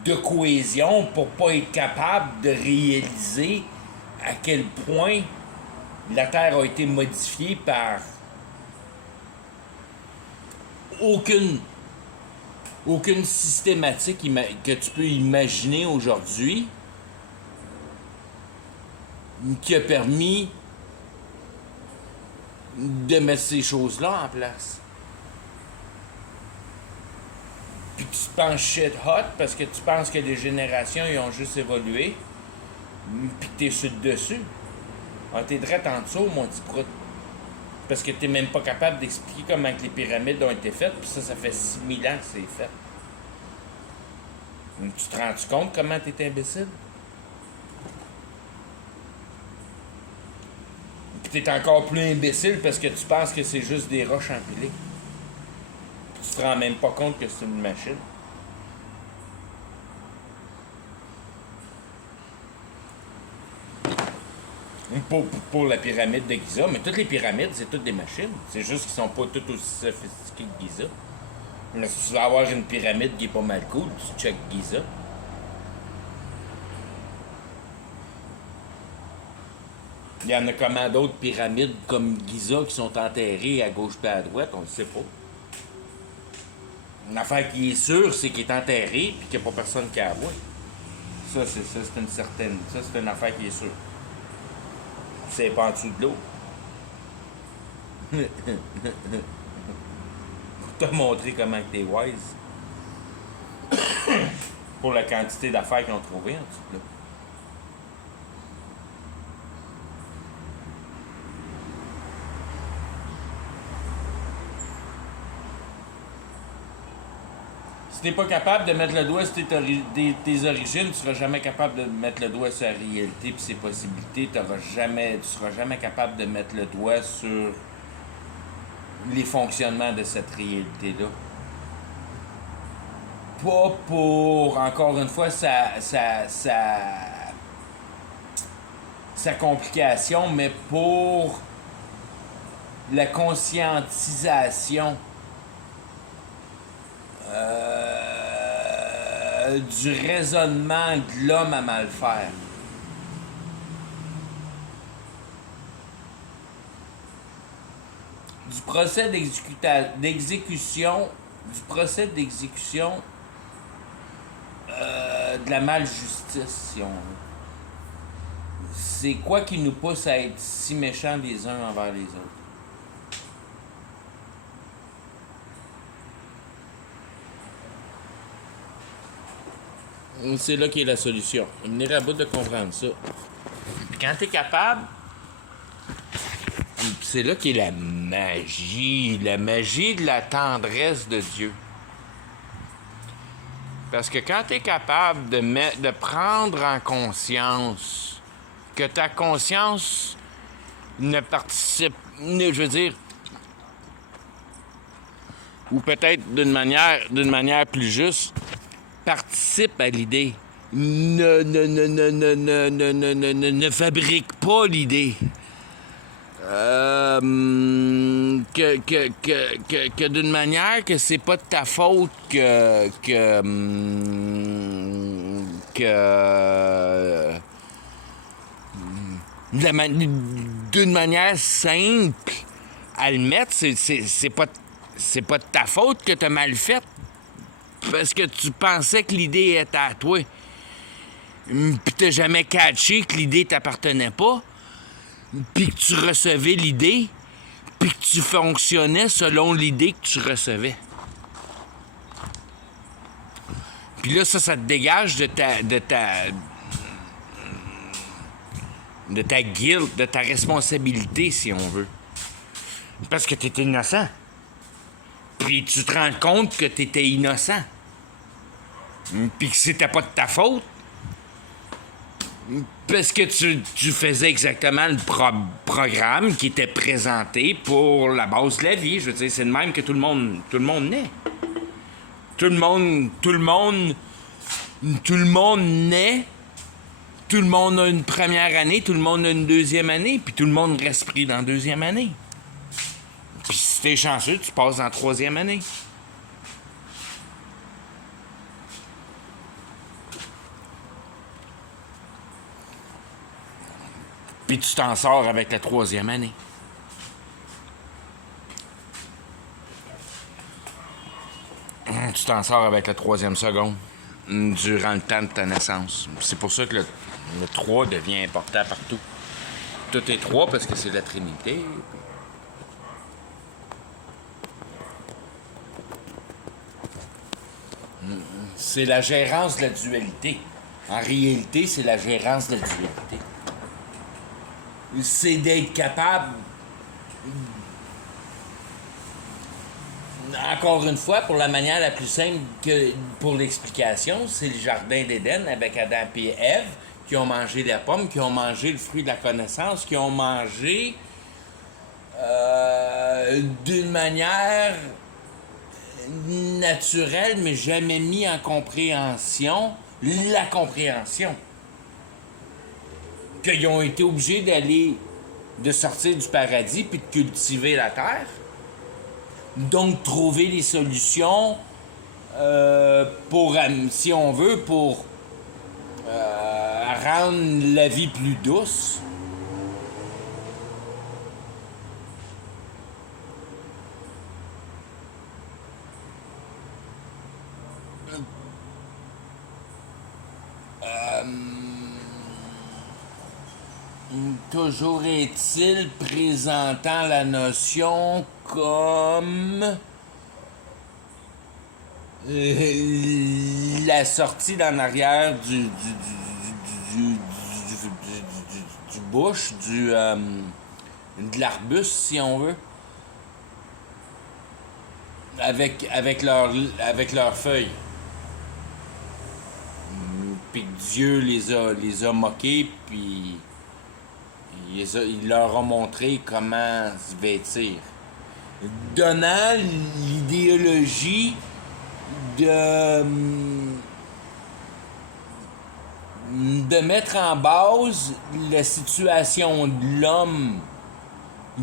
de cohésion pour pas être capable de réaliser à quel point la Terre a été modifiée par aucune systématique que tu peux imaginer aujourd'hui qui a permis de mettre ces choses-là en place. Puis tu te penses shit hot parce que tu penses que les générations ils ont juste évolué, puis que t'es sur le dessus. Ah, t'es direct en dessous, mon petit prout. Parce que t'es même pas capable d'expliquer comment que les pyramides ont été faites, puis ça fait 6000 ans que c'est fait. Donc, tu te rends-tu compte comment t'es imbécile? Puis t'es encore plus imbécile parce que tu penses que c'est juste des roches empilées. Puis tu te rends même pas compte que c'est une machine. Pour la pyramide de Giza, mais toutes les pyramides, c'est toutes des machines. C'est juste qu'ils sont pas toutes aussi sophistiquées que Giza. Mais si tu veux avoir une pyramide qui est pas mal cool, tu check Giza. Il y en a comment d'autres pyramides comme Giza qui sont enterrées à gauche et à droite, on ne sait pas. Une affaire qui est sûre, c'est qu'il est enterré et qu'il n'y a pas personne qui la voit. C'est une certaine. Ça, c'est une affaire qui est sûre. C'est pas en dessous de l'eau. Pour te montrer comment t'es wise. Pour la quantité d'affaires qu'ils ont trouvé en dessous de l'eau. Si t'es pas capable de mettre le doigt sur tes origines, tu seras jamais capable de mettre le doigt sur la réalité et ses possibilités. Tu seras jamais capable de mettre le doigt sur les fonctionnements de cette réalité-là. Pas pour, encore une fois, sa complication, mais pour la conscientisation du raisonnement de l'homme à mal faire. Du procès d'exécution de la maljustice, si on veut. C'est quoi qui nous pousse à être si méchants les uns envers les autres? C'est là qu'est la solution. Venir à bout de comprendre ça. Puis quand t'es capable, c'est là qu'est la magie de la tendresse de Dieu. Parce que quand t'es capable de prendre en conscience que ta conscience ne participe, je veux dire, ou peut-être d'une manière plus juste, participe à l'idée. Ne fabrique pas l'idée. Que d'une manière que c'est pas de ta faute d'une manière simple à le mettre, c'est pas de ta faute que t'as mal fait. Parce que tu pensais que l'idée était à toi. Puis t'as jamais catché que l'idée t'appartenait pas. Puis que tu recevais l'idée. Puis que tu fonctionnais selon l'idée que tu recevais. Puis là, ça te dégage de ta guilt, de ta responsabilité, si on veut. Parce que t'étais innocent. Puis tu te rends compte que t'étais innocent. Puis que c'était pas de ta faute. Parce que tu faisais exactement le programme qui était présenté pour la base de la vie. Je veux dire, c'est de même que tout le monde naît. Tout le monde naît. Tout le monde a une première année, tout le monde a une deuxième année, puis tout le monde reste pris dans la deuxième année. Puis si t'es chanceux, tu passes dans la troisième année. Puis tu t'en sors avec la troisième année. Tu t'en sors avec la troisième seconde durant le temps de ta naissance. C'est pour ça que le 3 devient important partout. Tout est 3 parce que c'est la Trinité. C'est la gérance de la dualité. En réalité, c'est la gérance de la dualité. C'est d'être capable, encore une fois, pour la manière la plus simple que pour l'explication, c'est le jardin d'Éden avec Adam et Ève qui ont mangé la pomme, qui ont mangé le fruit de la connaissance, qui ont mangé d'une manière naturelle, mais jamais mis en compréhension, la compréhension. Qu'ils ont été obligés de sortir du paradis puis de cultiver la terre. Donc, trouver des solutions pour, si on veut, pour rendre la vie plus douce. Toujours est-il présentant la notion comme la sortie d'en arrière du bush, de l'arbuste, si on veut, avec leurs feuilles. Puis Dieu les a moqués, puis il leur a montré comment se vêtir. Donnant l'idéologie de mettre en base la situation de l'homme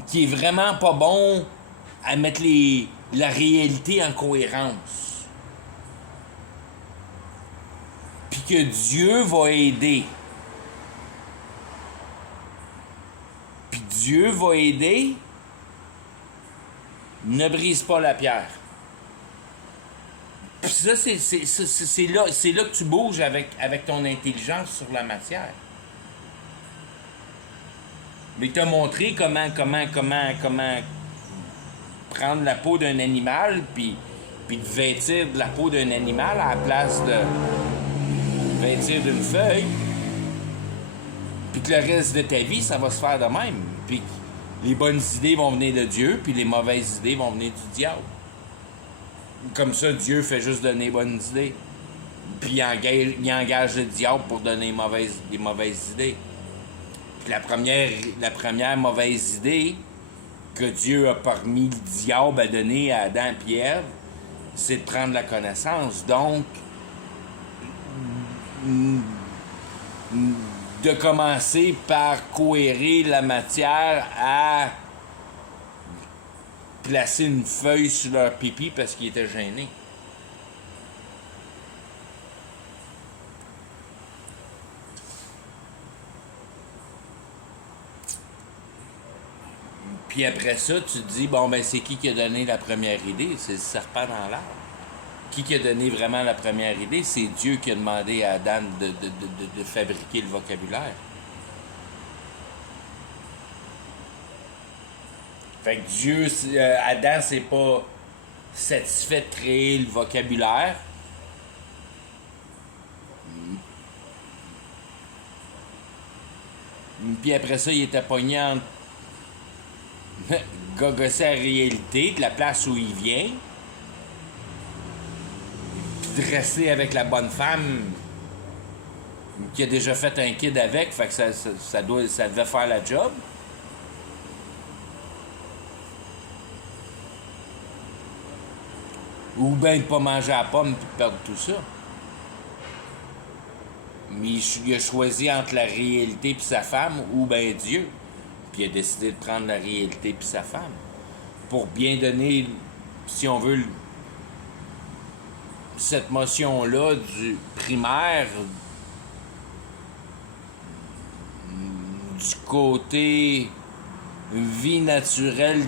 qui est vraiment pas bon à mettre la réalité en cohérence. Puis que Dieu va aider. Puis Dieu va aider. Ne brise pas la pierre. Puis ça, c'est là que tu bouges avec ton intelligence sur la matière. Mais il t'a montré comment prendre la peau d'un animal, puis de vêtir de la peau d'un animal à la place de vêtir d'une feuille. Puis que le reste de ta vie, ça va se faire de même. Puis les bonnes idées vont venir de Dieu, puis les mauvaises idées vont venir du diable. Comme ça, Dieu fait juste donner les bonnes idées. Puis il engage le diable pour donner des mauvaises idées. Puis la première mauvaise idée que Dieu a permis le diable à donner à Adam et Ève, c'est de prendre la connaissance. Donc, de commencer par cohérer la matière à placer une feuille sur leur pipi parce qu'ils étaient gênés. Puis après ça, tu te dis, bon, ben c'est qui a donné la première idée? C'est le serpent dans l'arbre. Qui a donné vraiment la première idée? C'est Dieu qui a demandé à Adam de fabriquer le vocabulaire. Fait que Dieu, Adam s'est pas satisfait de créer le vocabulaire. Puis après ça, il était pogné en gogosser la réalité de la place où il vient. Puis de rester avec la bonne femme qui a déjà fait un kid avec, fait que ça devait faire la job. Ou bien de pas manger à la pomme et de perdre tout ça. Mais il a choisi entre la réalité et sa femme ou bien Dieu. Puis il a décidé de prendre la réalité et sa femme. Pour bien donner, si on veut, cette motion-là du primaire, du côté vie naturelle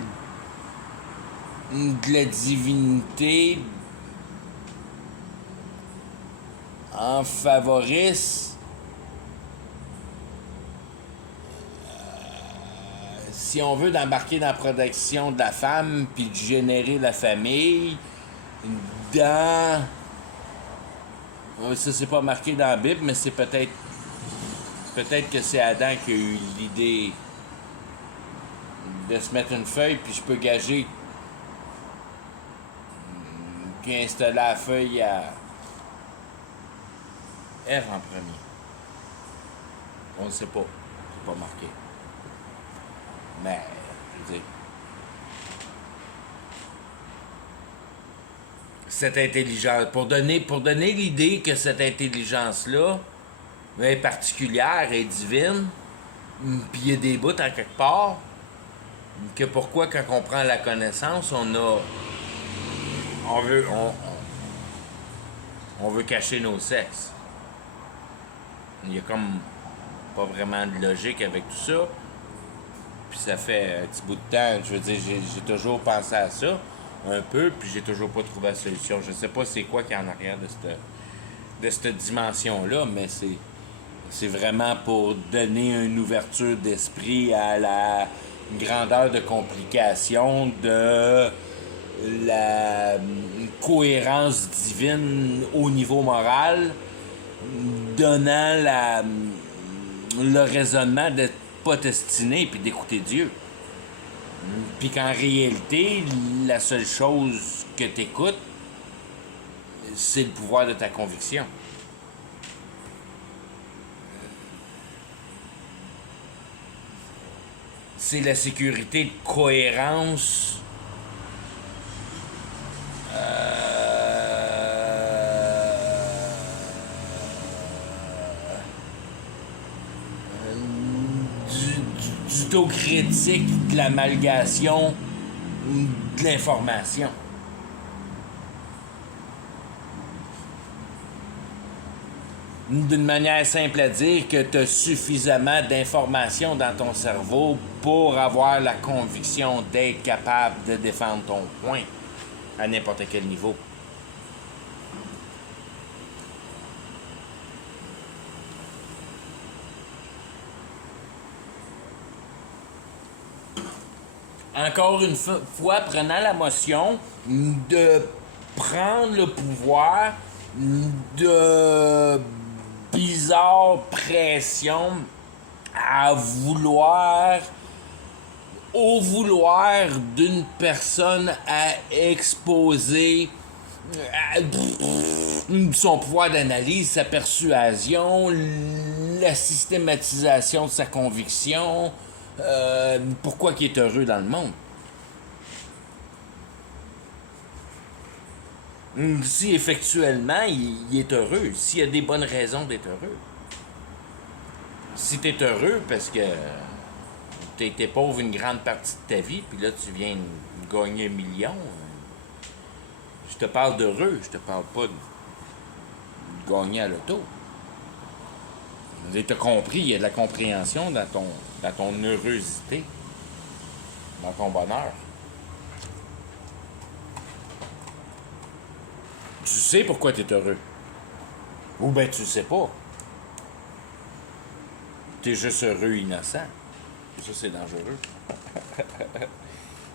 de la divinité en favorise si on veut d'embarquer dans la protection de la femme puis de générer la famille dans ça c'est pas marqué dans la Bible mais c'est peut-être que c'est Adam qui a eu l'idée de se mettre une feuille puis je peux gager qui installait la feuille à Ève en premier. On ne sait pas. C'est pas marqué. Mais, je veux dire. Cette intelligence. Pour donner l'idée que cette intelligence-là est particulière, est divine, puis il y a des bouts en quelque part, que pourquoi quand on prend la connaissance, on veut cacher nos sexes. Il y a comme pas vraiment de logique avec tout ça. Puis ça fait un petit bout de temps, je veux dire, j'ai toujours pensé à ça, un peu, puis j'ai toujours pas trouvé la solution. Je sais pas c'est quoi qui est en arrière de cette dimension-là, mais C'est vraiment pour donner une ouverture d'esprit à la grandeur de complication de la cohérence divine au niveau moral, donnant le raisonnement d'être pas destiné puis d'écouter Dieu. Puis qu'en réalité, la seule chose que tu écoutes, c'est le pouvoir de ta conviction. C'est la sécurité de cohérence du taux critique de l'amalgation de l'information. D'une manière simple à dire que tu as suffisamment d'informations dans ton cerveau pour avoir la conviction d'être capable de défendre ton point à n'importe quel niveau. Encore une fois, prenant la motion de prendre le pouvoir de bizarre pression au vouloir d'une personne à exposer son pouvoir d'analyse, sa persuasion, la systématisation de sa conviction, pourquoi il est heureux dans le monde. Si effectuellement il est heureux, s'il y a des bonnes raisons d'être heureux. Si tu es heureux parce que tu été pauvre une grande partie de ta vie, puis là tu viens de gagner 1 million, je te parle d'heureux, je te parle pas de gagner à l'auto. Tu as compris, il y a de la compréhension dans ton heureuseté, dans ton bonheur. Tu sais pourquoi tu es heureux. Ou bien tu le sais pas. Tu es juste heureux innocent. Et ça, c'est dangereux.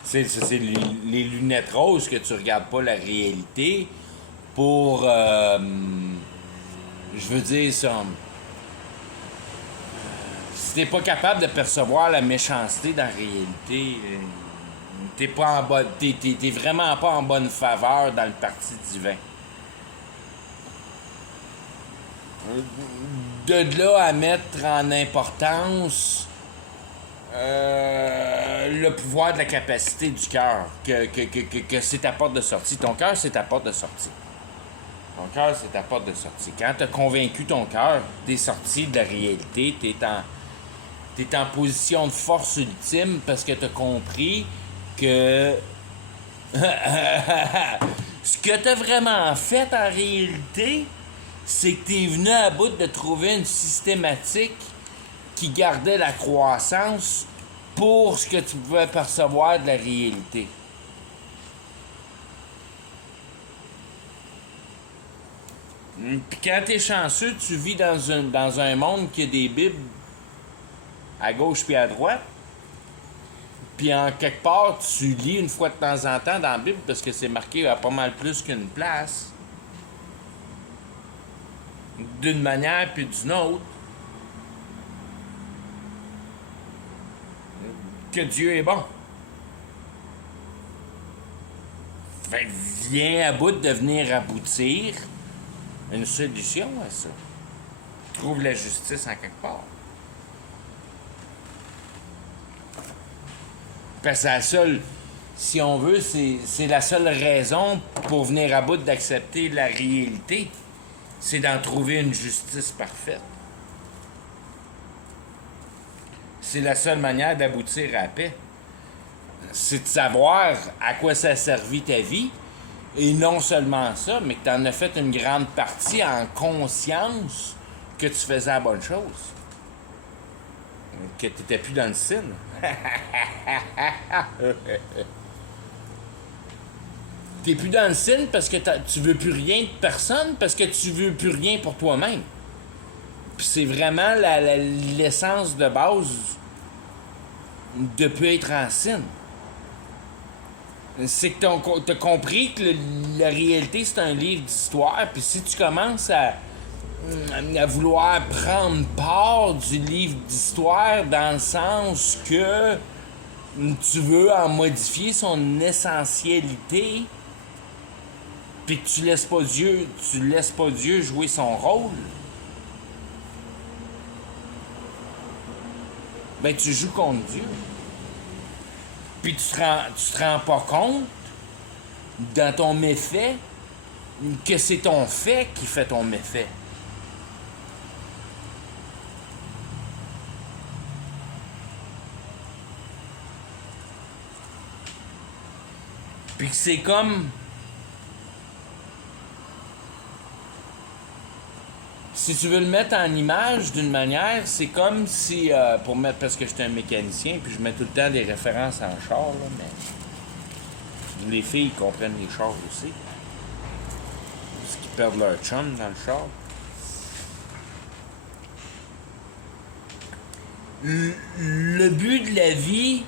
c'est les lunettes roses que tu regardes pas la réalité pour... je veux dire ça... Si t'es pas capable de percevoir la méchanceté dans la réalité, t'es vraiment pas en bonne faveur dans le parti divin. De là à mettre en importance le pouvoir de la capacité du cœur, que c'est ta porte de sortie. Ton cœur, c'est ta porte de sortie. Ton cœur, c'est ta porte de sortie. Quand tu as convaincu ton cœur, t'es sorti de la réalité, t'es en position de force ultime parce que tu as compris que ce que tu as vraiment fait en réalité, c'est que tu es venu à bout de trouver une systématique qui gardait la croissance pour ce que tu pouvais percevoir de la réalité. Puis quand tu es chanceux, tu vis dans un monde qui a des bibles à gauche puis à droite. Puis en quelque part, tu lis une fois de temps en temps dans la Bible parce que c'est marqué à pas mal plus qu'une place. D'une manière puis d'une autre. Que Dieu est bon. Fait viens à bout de venir aboutir une solution à ça. Trouve la justice en quelque part. Parce que la seule, si on veut, c'est la seule raison pour venir à bout d'accepter la réalité, c'est d'en trouver une justice parfaite. C'est la seule manière d'aboutir à la paix. C'est de savoir à quoi ça a servi ta vie, et non seulement ça, mais que tu en as fait une grande partie en conscience que tu faisais la bonne chose. Que tu n'étais plus dans le signe. T'es plus dans le signe parce que tu veux plus rien de personne, parce que tu veux plus rien pour toi-même. Puis c'est vraiment l'essence de base de peut être en scène. C'est que t'as compris que la réalité, c'est un livre d'histoire. Puis si tu commences à vouloir prendre part du livre d'histoire dans le sens que tu veux en modifier son essentialité, puis que tu laisses pas Dieu jouer son rôle, ben tu joues contre Dieu. Puis tu te rends pas compte dans ton méfait que c'est ton fait qui fait ton méfait. Puis que c'est comme... Si tu veux le mettre en image d'une manière, c'est comme si, parce que j'étais un mécanicien, puis je mets tout le temps des références en char, là, mais les filles comprennent les chars aussi. Parce qu'ils perdent leur chum dans le char. Le but de la vie,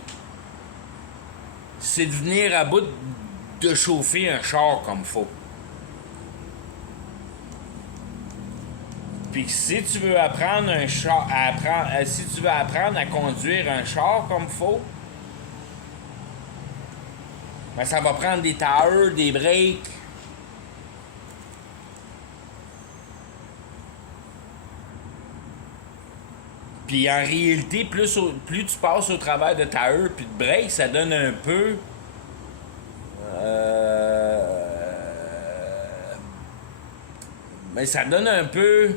c'est de venir à bout de chauffer un char comme faut. Puis si tu veux apprendre si tu veux apprendre à conduire un char comme faut, ben ça va prendre des tailleurs, des breaks. Puis en réalité, plus tu passes au travers de tailleurs puis de breaks, ça donne un peu... Ben ça donne un peu...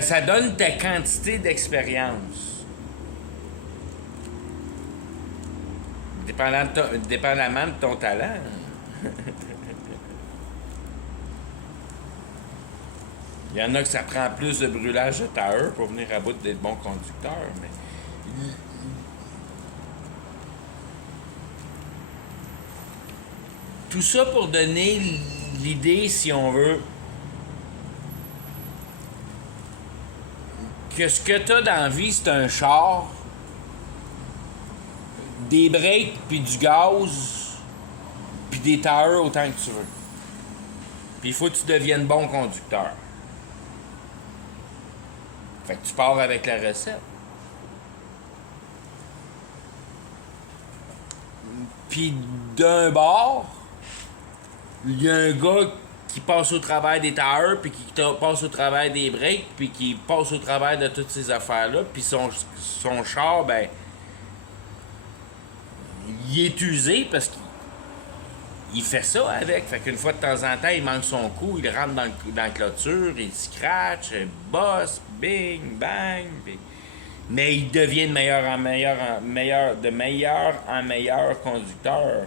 ça donne ta quantité d'expérience. Dépendamment de ton talent. Il y en a que ça prend plus de brûlage de tailleurs pour venir à bout d'être bon conducteur, mais... Tout ça pour donner l'idée, si on veut, que ce que t'as dans la vie, c'est un char, des breaks, puis du gaz, puis des tailleurs autant que tu veux. Puis il faut que tu deviennes bon conducteur. Fait que tu pars avec la recette. Puis d'un bord, il y a un gars qui passe au travers des tailleurs, puis qui passe au travers des breaks, puis qui passe au travers de toutes ces affaires-là, puis son char, ben, il est usé parce qu'il fait ça avec. Fait qu'une fois de temps en temps, il manque son coup, il rentre dans la clôture, il scratch, bosse, bing, bang, puis... Mais il devient de meilleur en meilleur conducteur.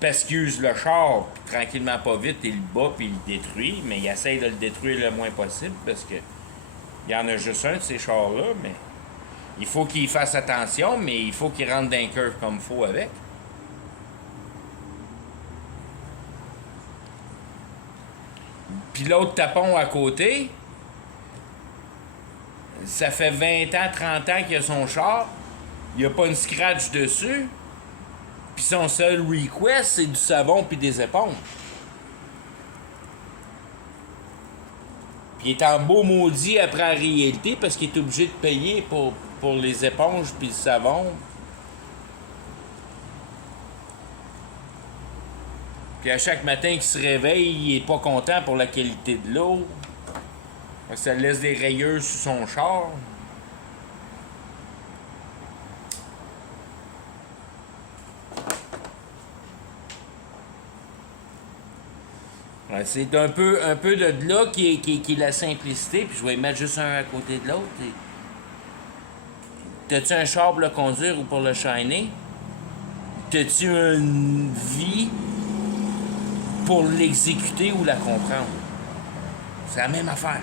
Parce qu'il use le char, puis tranquillement pas vite, il le bat puis il le détruit, mais il essaye de le détruire le moins possible parce que il y en a juste un de ces chars-là, mais il faut qu'il fasse attention, mais il faut qu'il rentre dans un curve comme il faut avec. Puis l'autre tapon à côté, ça fait 20 ans, 30 ans qu'il a son char, il n'y a pas une scratch dessus. Puis son seul request, c'est du savon puis des éponges. Puis il est en beau maudit après la réalité parce qu'il est obligé de payer pour les éponges puis le savon. Puis à chaque matin qu'il se réveille, il est pas content pour la qualité de l'eau. Ça laisse des rayures sur son char. C'est un peu de là qui est la simplicité, puis je vais mettre juste un à côté de l'autre. T'as-tu un char pour le conduire ou pour le shiner? T'as-tu une vie pour l'exécuter ou la comprendre? C'est la même affaire.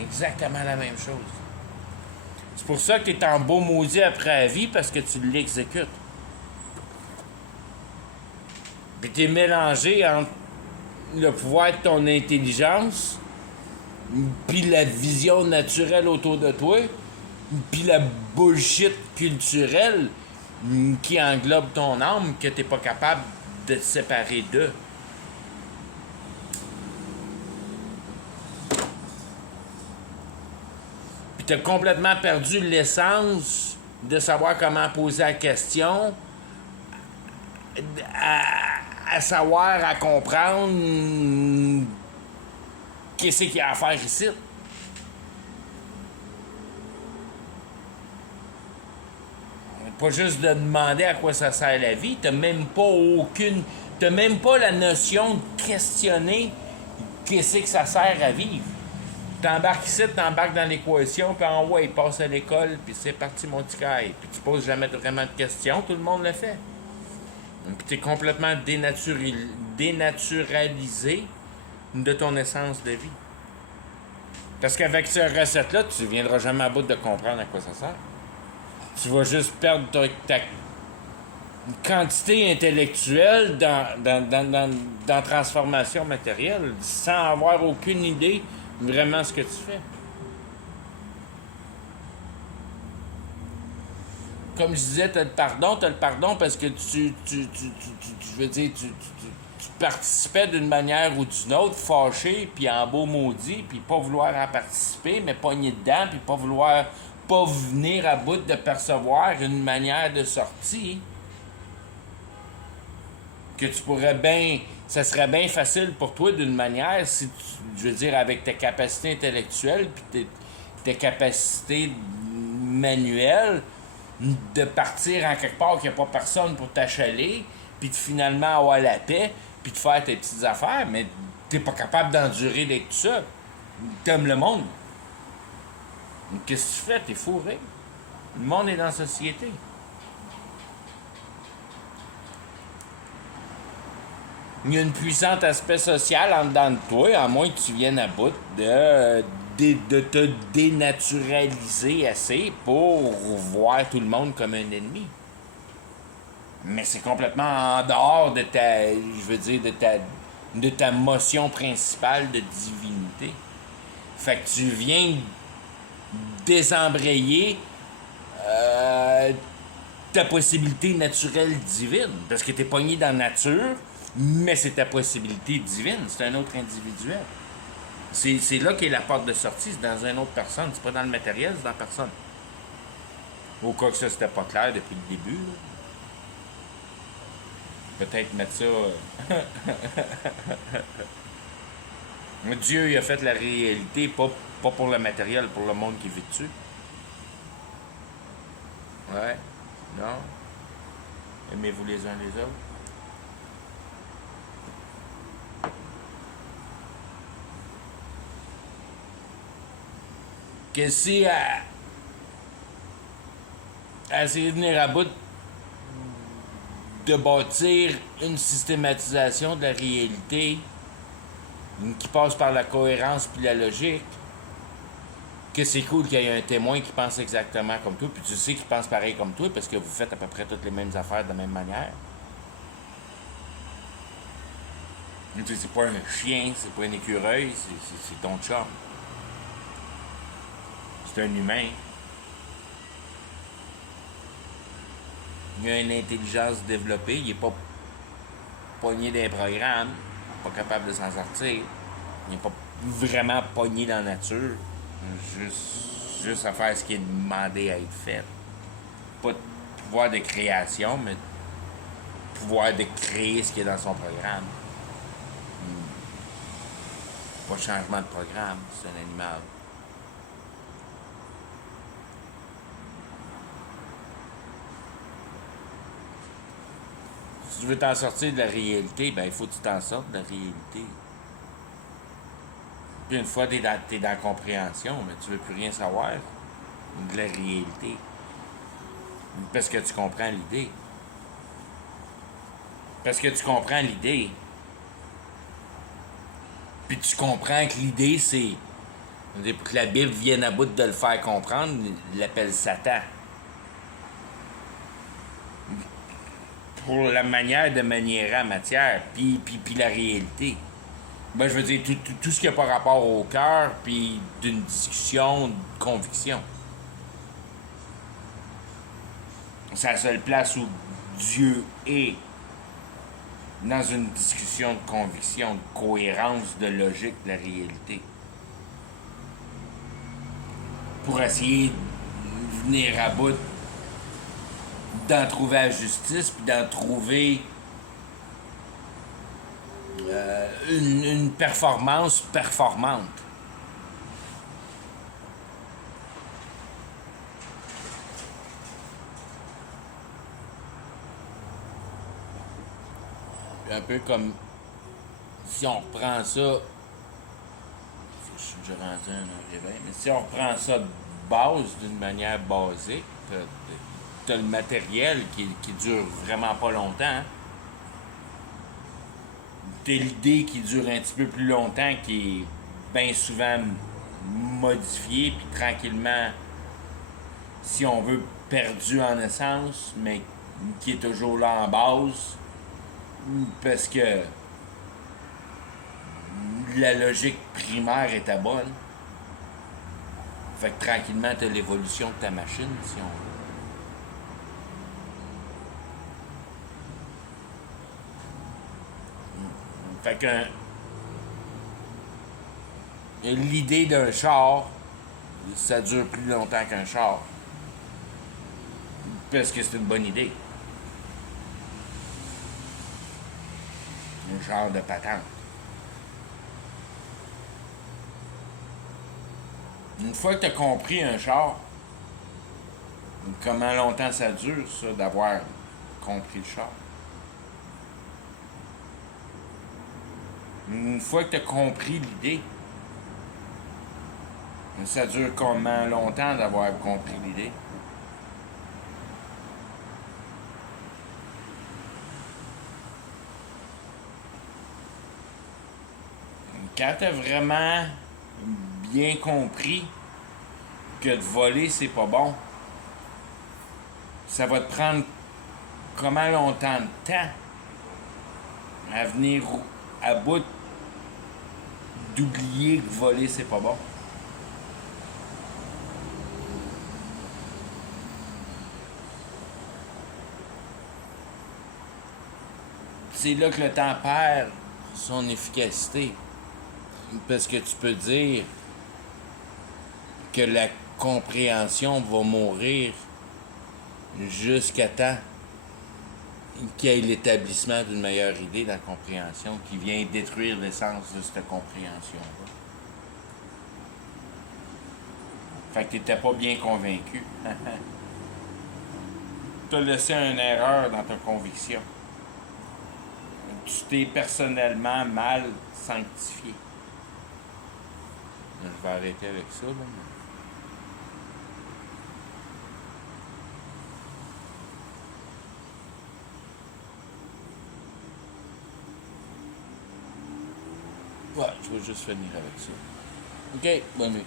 Exactement la même chose. C'est pour ça que t'es en beau maudit après la vie, parce que tu l'exécutes. Puis t'es mélangé entre le pouvoir de ton intelligence puis la vision naturelle autour de toi, puis la bullshit culturelle qui englobe ton âme que t'es pas capable de te séparer d'eux. Puis t'as complètement perdu l'essence de savoir comment poser la question, à savoir, à comprendre qu'est-ce qu'il y a à faire ici. Pas juste de demander à quoi ça sert la vie, t'as même pas la notion de questionner qu'est-ce que ça sert à vivre. T'embarques ici, t'embarques dans l'équation, puis en haut, il passe à l'école, puis c'est parti mon petit caille. Puis tu poses jamais vraiment de questions, tout le monde le fait. Puis t'es complètement dénaturalisé de ton essence de vie. Parce qu'avec cette recette-là, tu ne viendras jamais à bout de comprendre à quoi ça sert. Tu vas juste perdre ta quantité intellectuelle dans transformation matérielle sans avoir aucune idée vraiment ce que tu fais. Comme je disais, t'as le pardon parce que tu participais d'une manière ou d'une autre, fâché, puis en beau maudit, puis pas vouloir en participer, mais pogner dedans, puis pas venir à bout de percevoir une manière de sortie que tu pourrais bien... Ça serait bien facile pour toi d'une manière, si tu, je veux dire, avec tes capacités intellectuelles puis tes capacités manuelles, de partir en quelque part qu'il n'y a pas personne pour t'achaler, puis de finalement avoir la paix, puis de faire tes petites affaires, mais t'es pas capable d'endurer d'être tout ça. T'aimes le monde. Qu'est-ce que tu fais? T'es fourré. Le monde est dans la société. Il y a un puissant aspect social en dedans de toi, à moins que tu viennes à bout de te dénaturaliser assez pour voir tout le monde comme un ennemi. Mais c'est complètement en dehors de ta motion principale de divinité. Fait que tu viens désembrayer ta possibilité naturelle divine. Parce que t'es pogné dans la nature, mais c'est ta possibilité divine. C'est un autre individuel. C'est là qu'est la porte de sortie. C'est dans une autre personne. C'est pas dans le matériel, c'est dans la personne. Au cas que ça, c'était pas clair depuis le début. Là. Peut-être mettre ça... Dieu, il a fait la réalité, pas pour le matériel, pour le monde qui vit dessus. Ouais. Non. Aimez-vous les uns les autres. Que si à essayer de venir à bout de bâtir une systématisation de la réalité qui passe par la cohérence puis la logique, que c'est cool qu'il y ait un témoin qui pense exactement comme toi, puis tu sais qu'il pense pareil comme toi parce que vous faites à peu près toutes les mêmes affaires de la même manière. C'est pas un chien, c'est pas un écureuil, c'est ton chum. C'est un humain. Il a une intelligence développée, il n'est pas pogné d'un programme, pas capable de s'en sortir. Il n'est pas vraiment pogné dans la nature. Juste à faire ce qui est demandé à être fait. Pas de pouvoir de création, mais pouvoir de créer ce qui est dans son programme. Pas de changement de programme, c'est un animal. Si tu veux t'en sortir de la réalité, ben il faut que tu t'en sortes de la réalité. Puis une fois que t'es dans la compréhension, mais tu veux plus rien savoir de la réalité. Parce que tu comprends l'idée. Parce que tu comprends l'idée. Puis tu comprends que l'idée, c'est... Pour que la Bible vienne à bout de le faire comprendre, il l'appelle Satan. Pour la manière de maniérer la matière, puis la réalité. Ben, je veux dire, tout ce qui n'a pas rapport au cœur, puis d'une discussion de conviction. C'est la seule place où Dieu est dans une discussion de conviction, de cohérence, de logique de la réalité. Pour essayer de venir à bout d'en trouver la justice, puis d'en trouver une performance performante. Un peu comme si on reprend ça, je suis déjà rendu à un réveil, mais si on reprend ça de base, d'une manière basique, t'as le matériel qui dure vraiment pas longtemps. Hein? T'as l'idée qui dure un petit peu plus longtemps, qui est bien souvent modifiée, puis tranquillement, si on veut, perdu en essence, mais qui est toujours là en base, parce que la logique primaire était bonne. Fait que tranquillement, t'as l'évolution de ta machine, si on veut. Fait que l'idée d'un char, ça dure plus longtemps qu'un char. Parce que c'est une bonne idée. Un genre de patente. Une fois que tu as compris un char, comment longtemps ça dure, ça, d'avoir compris le char? Une fois que tu as compris l'idée, ça dure comment longtemps d'avoir compris l'idée? Quand tu as vraiment bien compris que de voler, c'est pas bon, ça va te prendre comment longtemps de temps à venir à bout d'oublier que voler, c'est pas bon? C'est là que le temps perd son efficacité. Parce que tu peux dire que la compréhension va mourir jusqu'à temps qu'il y ait l'établissement d'une meilleure idée de la compréhension qui vient détruire l'essence de cette compréhension-là. Fait que t'étais pas bien convaincu. T'as laissé une erreur dans ta conviction. Tu t'es personnellement mal sanctifié. Je vais arrêter avec ça, là. Ouais, je vais juste finir avec ça. OK, bonne nuit.